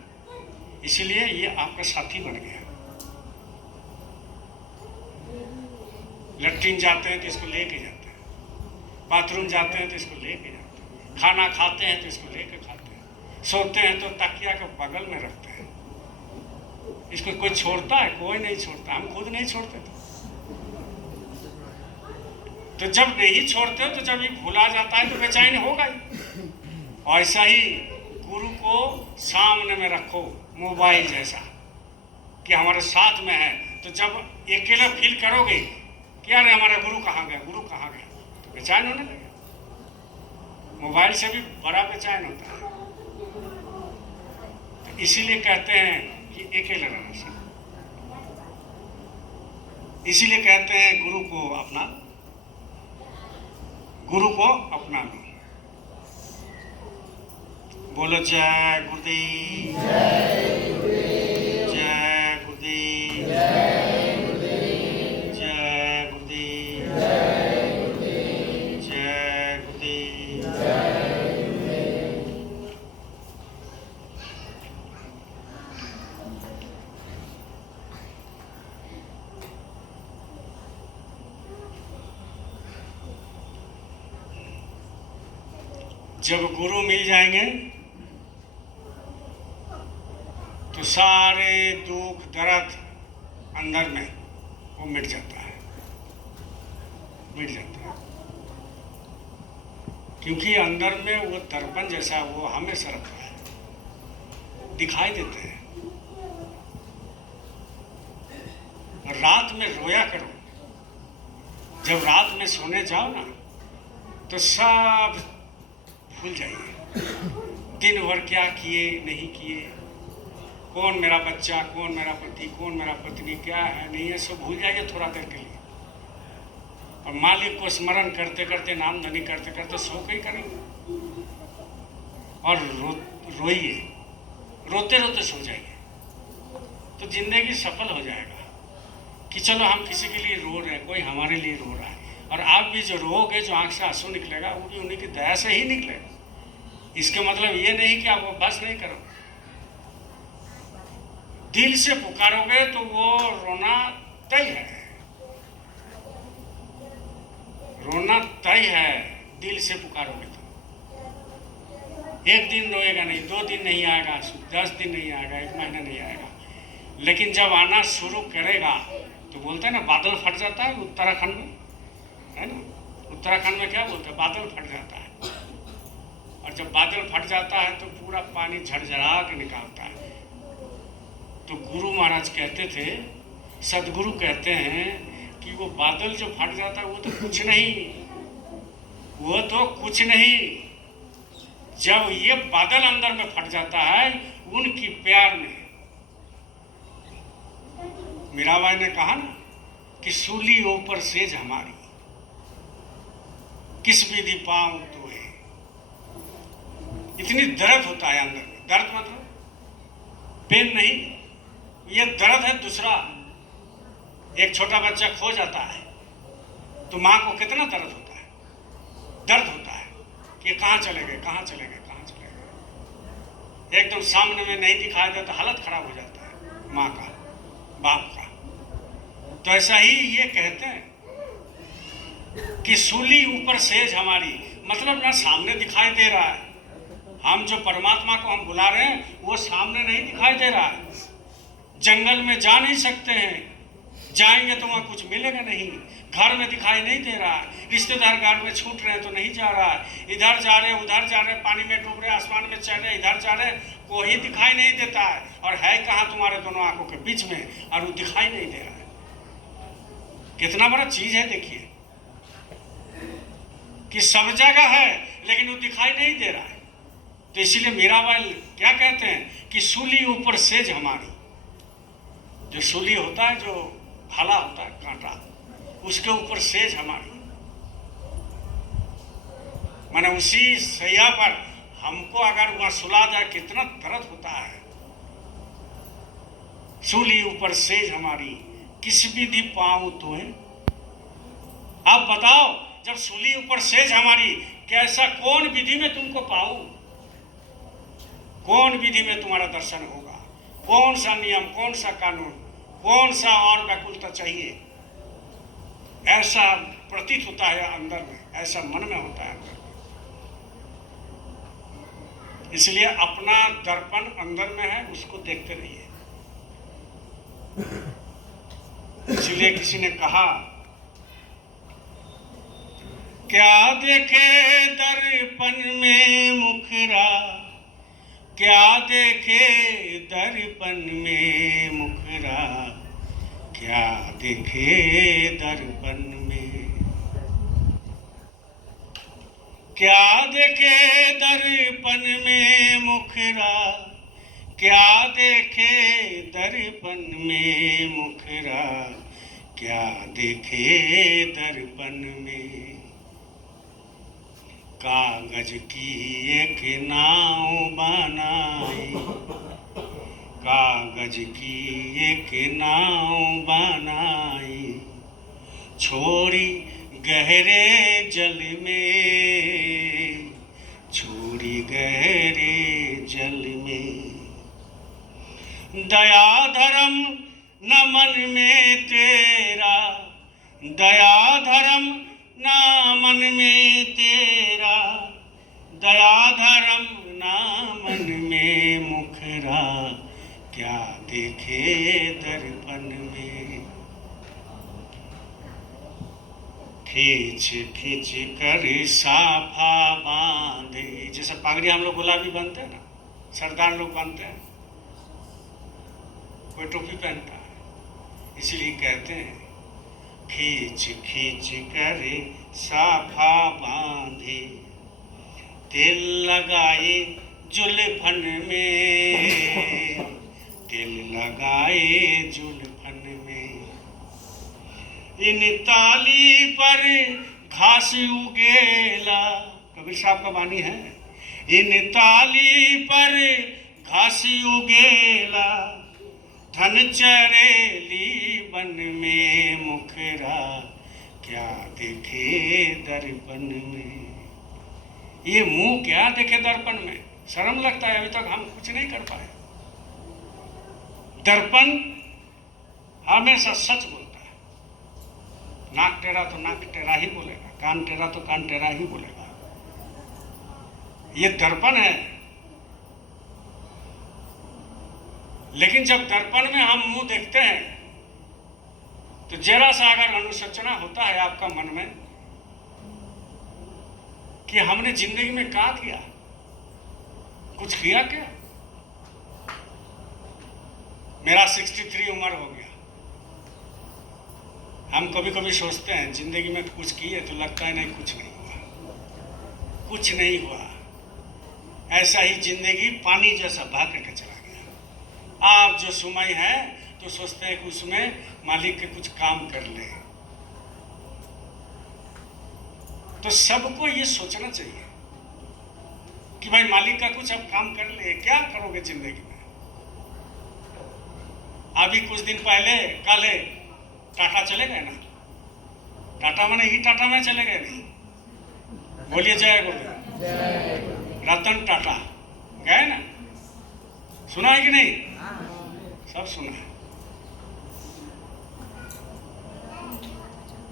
इसलिए ये आपका साथी बन गया। लैट्रिन जाते हैं तो इसको लेके जाते हैं, बाथरूम जाते हैं तो इसको लेके जाते हैं, खाना खाते हैं तो इसको लेके खाते हैं, सोते हैं तो तकिया के बगल में रखते हैं। इसको कोई छोड़ता है? कोई नहीं छोड़ता, हम खुद नहीं छोड़ते थे। तो जब नहीं छोड़ते तो जब ये भुला जाता है तो बेचैन होगा ही। ऐसा ही गुरु को सामने में रखो, मोबाइल जैसा, कि हमारे साथ में है, तो जब अकेला फील करोगे क्या रे हमारा गुरु कहाँ गया, गुरु कहाँ गया, तो बेचैन होने लगे। मोबाइल से भी बड़ा बेचैन होता है। तो इसीलिए कहते हैं कि अकेले रहना चाहिए। इसीलिए कहते हैं गुरु को अपना लो। बोलो जय गुरुदेव, जय गुरुदेव, जय गुरुदेव, जय गुरुदेव, जय गुरुदेव, जय गुरुदेव, जय गुरुदेव। जब गुरु मिल जाएंगे तो सारे दुख दर्द अंदर में वो मिट जाता है, क्योंकि अंदर में वो दर्पण जैसा वो हमेशा रहता है, दिखाई देते हैं। रात में रोया करो, जब रात में सोने जाओ ना तो सब भूल जाइए, दिन भर क्या किए नहीं किए, कौन मेरा बच्चा, कौन मेरा पति, कौन मेरा पत्नी, क्या है नहीं है, सब भूल जाइए थोड़ा देर के लिए। और मालिक को स्मरण करते करते, नाम धनी करते करते सो के ही करेंगे। और रोइए, रोते रोते सो जाइए, तो जिंदगी सफल हो जाएगा। कि चलो हम किसी के लिए रो रहे हैं, कोई हमारे लिए रो रहा है। और आप भी जो रोगे, जो आंख से आंसू निकलेगा, वो भी उन्हीं की दया से ही निकलेगा। इसका मतलब ये नहीं कि आप वो बस नहीं करोगे, दिल से पुकारोगे तो वो रोना तय है, रोना तय है। दिल से पुकारोगे तो एक दिन रोएगा नहीं, 2 दिन नहीं आएगा, 10 दिन नहीं आएगा, 1 महीना नहीं आएगा, लेकिन जब आना शुरू करेगा तो बोलते हैं ना, बादल फट जाता है उत्तराखंड में, है ना? उत्तराखंड में क्या बोलते हैं, बादल फट जाता है। और जब बादल फट जाता है तो पूरा पानी झरझरा के निकालता है। तो गुरु महाराज कहते थे, सदगुरु कहते हैं कि वो बादल जो फट जाता है वो तो कुछ नहीं, वो तो कुछ नहीं। जब ये बादल अंदर में फट जाता है उनकी प्यार में, मीराबाई ने कहा ना कि सूली ऊपर सेज हमारी, किस विधि पाऊं तो है। इतनी दर्द होता है अंदर में, दर्द मतलब पेन नहीं, ये दर्द है दूसरा। एक छोटा बच्चा खो जाता है तो माँ को कितना दर्द होता है, दर्द होता है कि कहाँ चले गए, कहाँ चले गए, कहाँ चले गए। एकदम सामने में नहीं दिखाई देता, हालत खराब हो जाता है माँ का। बाप का। तो ऐसा ही ये कहते हैं कि सूली ऊपर सेज हमारी, मतलब ना सामने दिखाई दे रहा है, हम जो परमात्मा को हम बुला रहे हैं वो सामने नहीं दिखाई दे रहा है। जंगल में जा नहीं सकते हैं, जाएंगे तो वहाँ कुछ मिलेगा नहीं, घर में दिखाई नहीं दे रहा है, रिश्तेदार घर में छूट रहे हैं तो नहीं जा रहा है, इधर जा रहे उधर जा रहे, पानी में डूब रहे, आसमान में चढ़ रहे, इधर जा रहे, कोई दिखाई नहीं देता है। और है कहाँ तुम्हारे दोनों आंखों के बीच में, और वो दिखाई नहीं दे रहा है। कितना बड़ा चीज है देखिए, कि सब जगह है लेकिन वो दिखाई नहीं दे रहा है। तो इसीलिए मीराबाई क्या कहते हैं कि सूली ऊपर सेज हमारी, जो सूली होता है, जो भाला होता है कांटा, उसके ऊपर सेज हमारी, माने उसी सैया पर हमको अगर वहां सुला जाए कितना दर्द होता है। सूली ऊपर सेज हमारी, किस विधि पाऊं तुम्हें। आप बताओ, जब सूली ऊपर सेज हमारी, कैसा कौन विधि में तुमको पाऊं, कौन विधि में तुम्हारा दर्शन होगा, कौन सा नियम, कौन सा कानून, कौन सा और व्याकुलता चाहिए। ऐसा प्रतीत होता है अंदर में, ऐसा मन में होता है अंदर में। इसलिए अपना दर्पण अंदर में है, उसको देखते रहिए। इसलिए किसी ने कहा, क्या देखे दर्पण में मुखरा, क्या देखे दर्पण में मुखरा, क्या देखे दर्पण में, क्या देखे दर्पण में मुखरा, क्या देखे दर्पण में मुखरा, क्या देखे दर्पण में। कागज की एक नाव बनाई, कागज की एक नाव बनाई, छोड़ी गहरे जल में, छोड़ी गहरे जल में। दया धर्म न मन में तेरा, दया धर्म ना मन में तेरा, दया धर्म ना मन में मुखरा, क्या देखे दर्पण में। खींच खींच कर साफा बांधे, जैसे पगड़ी हम लोग गुलाबी बनते हैं ना, सरदार लोग बनते हैं, कोई टोपी पहनता है, इसलिए कहते हैं खींच खींच कर साफा बांधे, तेल लगाए जुल्फन में, तेल लगाए जुल्फन में। इन ताली पर घास उगेला, कबीर साहब का वाणी है, इन ताली पर घास उगेला, धन चरेली बन में मुखरा, क्या देखे दर्पण में। ये मुंह क्या देखे दर्पण में, शर्म लगता है, अभी तक हम कुछ नहीं कर पाए। दर्पण हमेशा सच बोलता है, नाक टेढ़ा तो नाक टेढ़ा ही बोलेगा, कान टेढ़ा तो कान टेढ़ा ही बोलेगा। ये दर्पण है। लेकिन जब दर्पण में हम मुंह देखते हैं तो जरा सा अगर अनुशोचना होता है आपका मन में कि हमने जिंदगी में क्या किया, कुछ किया क्या। मेरा 63 उम्र हो गया। हम कभी कभी सोचते हैं जिंदगी में कुछ किए तो लगता है नहीं, कुछ नहीं हुआ, कुछ नहीं हुआ। ऐसा ही जिंदगी पानी जैसा बहा करके चला गया। आप जो समय है तो सोचते हैं कि उसमें मालिक के कुछ काम कर ले। तो सबको ये सोचना चाहिए कि भाई मालिक का कुछ अब काम कर ले। क्या करोगे जिंदगी में। अभी कुछ दिन पहले कल टाटा चले गए ना, टाटा मैंने ही टाटा में चले गए नहीं, बोलिए जय गुरु। रतन टाटा गए ना, सुना है कि नहीं, सब सुना है।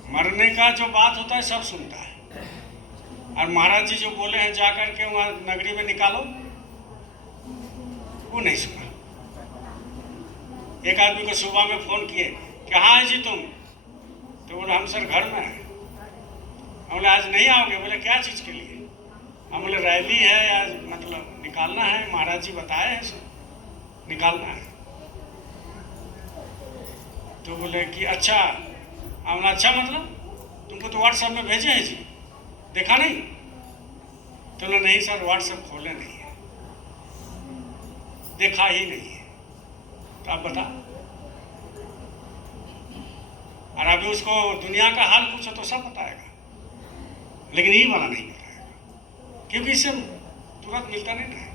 मरने का जो बात होता है सब सुनता है। और महाराज जी जो बोले हैं जा करके वहाँ नगरी में निकालो, वो नहीं सुना। एक आदमी को सुबह में फोन किए कि हाँ है जी तुम, तो बोले हम सर घर में हैं। हम बोले आज नहीं आओगे? बोले क्या चीज़ के लिए? हम बोले रैली है आज, मतलब निकालना है, महाराज जी बताए हैं सब निकालना है। तो बोले कि अच्छा। हम बोले अच्छा मतलब तुमको तो व्हाट्सएप में भेजे हैं जी, देखा नहीं? तो बोले नहीं सर व्हाट्सएप खोले नहीं है, देखा ही नहीं है। तो आप बता। और अभी उसको दुनिया का हाल पूछो तो सब बताएगा, लेकिन ये वाला नहीं बताएगा, क्योंकि इससे तुरंत मिलता नहीं है।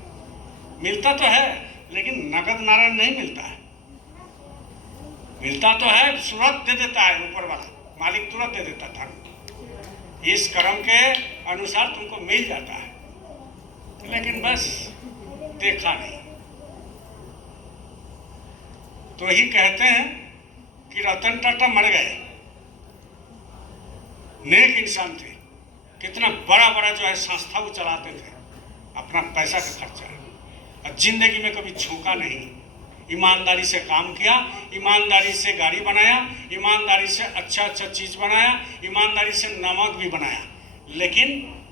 मिलता तो है लेकिन नगद नारायण नहीं मिलता है। मिलता तो है, तुरंत दे देता है ऊपर वाला मालिक, तुरंत दे देता था। इस कर्म के अनुसार तुमको मिल जाता है, लेकिन बस देखा नहीं। तो ही कहते हैं कि रतन टाटा मर गए, नेक इंसान थे, कितना बड़ा बड़ा जो है संस्था वो चलाते थे, अपना पैसा का खर्चा, और जिंदगी में कभी झूका नहीं, ईमानदारी से काम किया, ईमानदारी से गाड़ी बनाया, ईमानदारी से अच्छा अच्छा चीज बनाया, ईमानदारी से नमक भी बनाया, लेकिन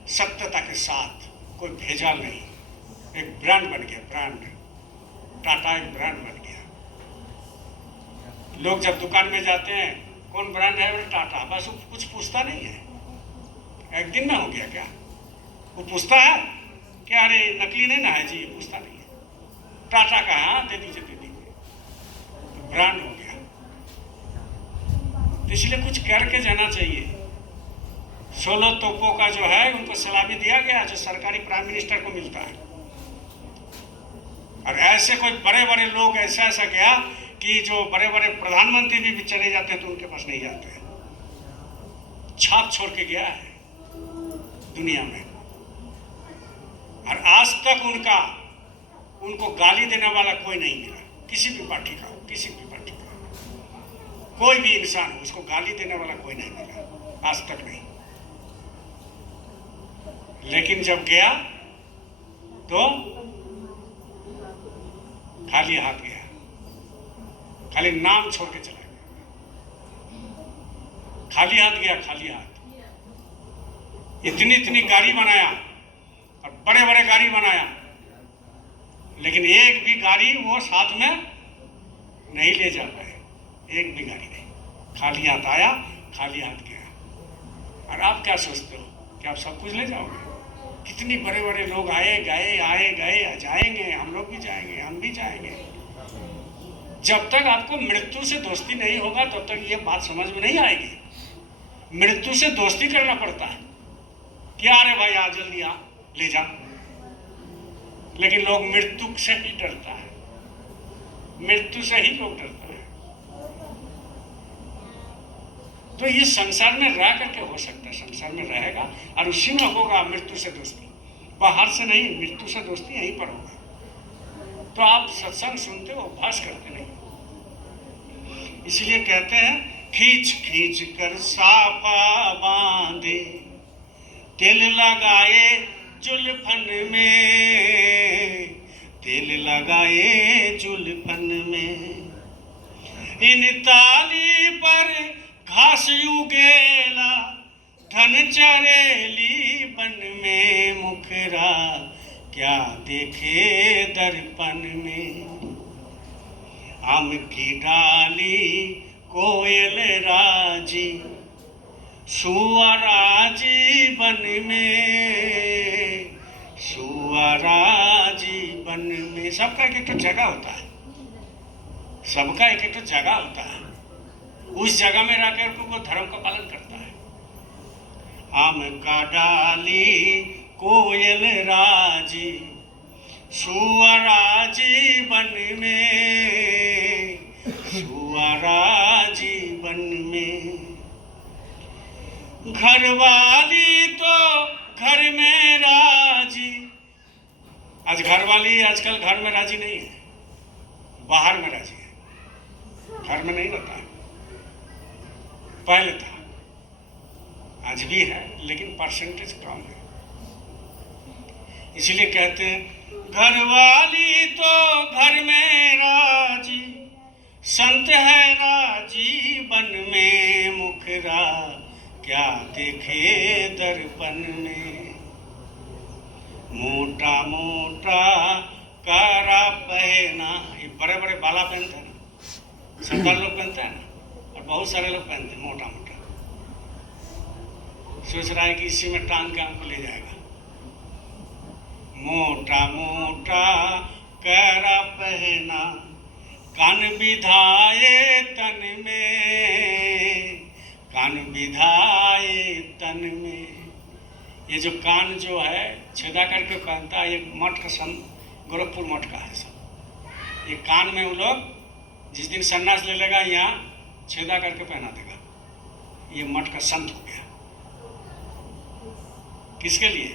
सत्यता के साथ, कोई भेजाल नहीं। एक ब्रांड बन गया, ब्रांड टाटा एक ब्रांड बन गया। लोग जब दुकान में जाते हैं कौन ब्रांड है? बोले टाटा, बस वो कुछ पूछता नहीं है। एक दिन में हो गया क्या? वो पूछता है क्या अरे नकली नहीं ना है जी? पूछता नहीं है। टाटा का हाँ दे दीजिए दे दीजिए, तो ब्रांड हो गया। तो इसलिए कुछ करके जाना चाहिए। 16 तोपों का जो है उनको सलामी दिया गया जो सरकारी प्राइम मिनिस्टर को मिलता है। और ऐसे कोई बड़े बड़े लोग ऐसा ऐसा गया कि जो बड़े बड़े प्रधानमंत्री भी चले जाते हैं तो उनके पास नहीं जाते हैं। छाप छोड़ के गया है दुनिया में। और आज तक उनको गाली देने वाला कोई नहीं मिला, किसी भी पार्टी का हो, किसी भी पार्टी का कोई भी इंसान उसको गाली देने वाला कोई नहीं मिला आज तक नहीं। लेकिन जब गया तो खाली हाथ गया, खाली नाम छोड़ के चला गया, खाली हाथ गया, खाली हाथ। इतनी इतनी गाड़ी बनाया और बड़े बड़े गाड़ी बनाया, लेकिन एक भी गाड़ी वो साथ में नहीं ले जा पाए, एक भी गाड़ी नहीं। खाली हाथ आया, खाली हाथ गया। और आप क्या सोचते हो कि आप सब कुछ ले जाओगे? कितनी बड़े बड़े लोग आए गए, आए गए, जाएंगे, हम लोग भी जाएंगे, हम भी जाएंगे। जब तक आपको मृत्यु से दोस्ती नहीं होगा तब तक ये बात समझ में नहीं आएगी। मृत्यु से दोस्ती करना पड़ता है कि अरे भाई आ जल्दी आ, ले जा। लेकिन लोग मृत्यु से ही डरता है, मृत्यु से ही लोग डरता है। तो ये संसार में रह करके हो सकता है, संसार में रहेगा और उसी में होगा मृत्यु से दोस्ती, बाहर से नहीं। मृत्यु से दोस्ती यहीं पर होगा। तो आप सत्संग सुनते हो, अभ्यास करते नहीं। इसलिए कहते हैं खींच खींच कर साफा बांधे, तिल लगाए जुल्फन में, तिल लगाए जुल्फन में। इन ताली पर घास उगेला, धन चरेली बन में। मुखरा क्या देखे दर्पण में, आम की डाली कोयल राजी, सुअराजी बन में, सुअराजी बन में। सबका एक एक जगह होता है, सबका एक एक जगह होता है। उस जगह में रहकर वो धर्म का पालन करता है। आम का डाली कोयल राजी, सुअराजी बन में, सुअराजी बन में। घरवाली तो घर में राजी। आज घरवाली आजकल घर में राजी नहीं है, बाहर में राजी है, घर में नहीं रहता है। पहले था आज भी है, लेकिन परसेंटेज कम है। इसलिए कहते हैं घरवाली तो घर में राजी, संत है राजी बन में मुखरा, क्या देखे दर्पण में। मोटा मोटा कारा पहना, ये बड़े बड़े बाला पहनते हैं ना, सरदार लोग पहनते हैं ना, और बहुत सारे लोग पहनते हैं मोटा मोटा। सोच रहा है कि इसी में टांग के हमको ले जाएगा। मोटा मोटा कारा पहना, कान विधाए तन में, कान विधाए तन में। ये जो कान जो है छेदा करके पहनता है, ये मठ का गोरखपुर मठ का है सब। ये कान में वो लोग जिस दिन सन्यास ले लेगा यहाँ छेदा करके पहना देगा। ये मठ का संत हो गया। किसके लिए?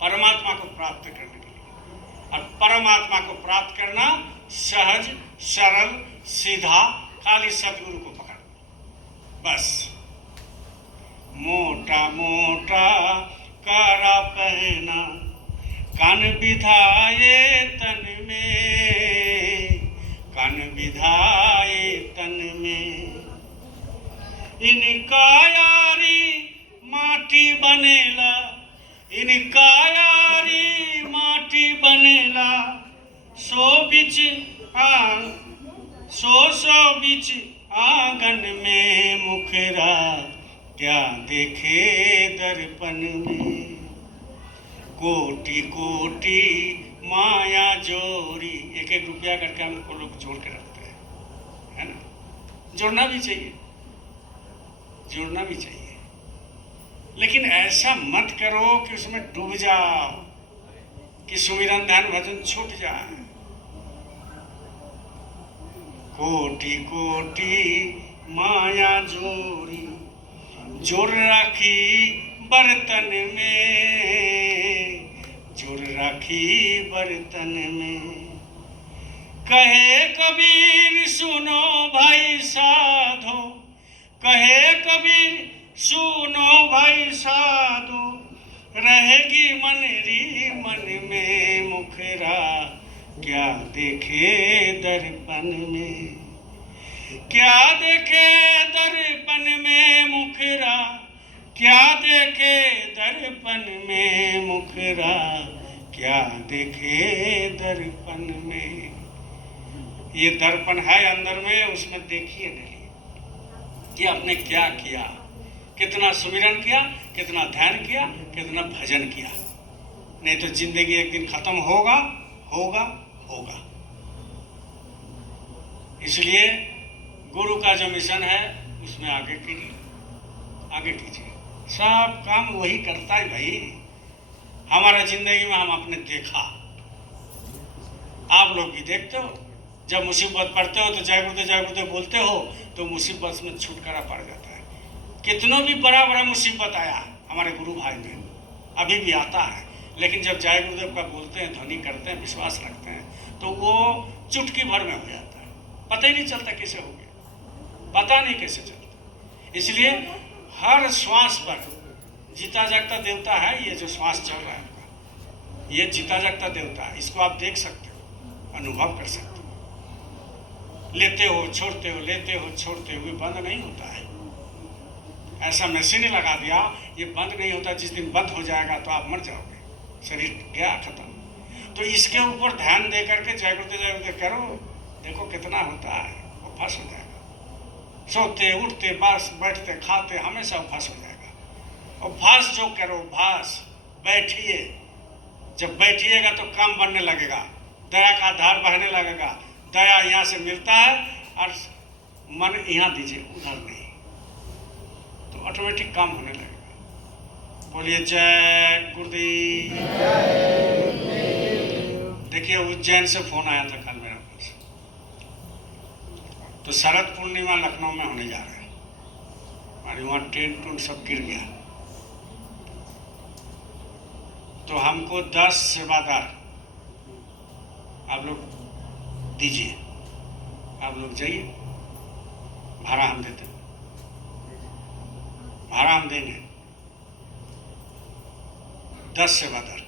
परमात्मा को प्राप्त करने के लिए। और परमात्मा को प्राप्त करना सहज सरल सीधा, खाली सदगुरु को पकड़ बस। मोटा मोटा कारा पहना, कान विधाए तन में, कान विधाए तन में। इनका यारी माटी बनेला, इनका यारी माटी बनेला, सो बिच सो बिच आंगन में मुखरा, क्या देखे दर्पण में। कोटि कोटि माया जोरी, एक एक रुपया करके हमको लोग जोड़ के रखते हैं, है ना। जोड़ना भी चाहिए, जोड़ना भी चाहिए, लेकिन ऐसा मत करो कि उसमें डूब जाओ, कि सुमिरन ध्यान भजन छूट जाए। कोटि कोटि माया जोरी, जोड़ राखी बर्तन में, जोड़ राखी बर्तन में। कहे कबीर सुनो भाई साधो, कहे कबीर सुनो भाई साधो, रहेगी मनरी मन में मुखरा, क्या देखे दर्पण में। क्या देखे दर्पण में मुखरा, क्या देखे दर्पण में मुखरा, क्या देखे दर्पण में। ये दर्पण है अंदर में, उसमें देखिए नहीं कि आपने क्या किया, कितना सुमिरन किया, कितना ध्यान किया, कितना भजन किया। नहीं तो जिंदगी एक दिन खत्म होगा होगा होगा। इसलिए गुरु का जो मिशन है उसमें आगे कीजिए, आगे कीजिए। सब काम वही करता है भाई। हमारा जिंदगी में हम अपने देखा, आप लोग भी देखते हो। जब मुसीबत पड़ते हो तो जय गुरुदेव बोलते हो तो मुसीबत में छुटकारा पड़ जाता है। कितनों भी बड़ा बड़ा मुसीबत आया हमारे गुरु भाई में, अभी भी आता है, लेकिन जब जय गुरुदेव का बोलते हैं, ध्वनि करते हैं, विश्वास रखते हैं, तो वो चुटकी भर में हो जाता है। पता ही नहीं चलता कैसे हो गया, पता नहीं कैसे चलता। इसलिए हर श्वास पर जीता जागता देवता है। ये जो श्वास चल रहा है आपका, ये जीता जागता देवता है। इसको आप देख सकते हो, अनुभव कर सकते हो। लेते हो छोड़ते हो, लेते हो छोड़ते हो, ये बंद नहीं होता है। ऐसा मशीन लगा दिया, ये बंद नहीं होता। जिस दिन बंद हो जाएगा तो आप मर जाओगे, शरीर गया खत्म। तो इसके ऊपर ध्यान दे करके जय गुरुदेव करो, देखो कितना होता है। वो फंस हो जाएगा। सोते उठते बस बैठते खाते हमेशा फंस हो जाएगा। और भास जो करो, भास बैठिए। जब बैठिएगा तो काम बनने लगेगा, दया का धार बहने लगेगा। दया यहाँ से मिलता है और मन यहाँ दीजिए, उधर नहीं, तो ऑटोमेटिक काम होने लगेगा। बोलिए जय गुरुदेव। देखिए उज्जैन से फोन आया था कल मेरे पास, तो शरद पूर्णिमा लखनऊ में होने जा रहा है। हमारे वहाँ टेंट टूंट सब गिर गया, तो हमको 10 सेवादार आप लोग दीजिए। आप लोग जाइए, भाड़ा हम देते हैं, भाड़ा हम देंगे। 10 सेवादार।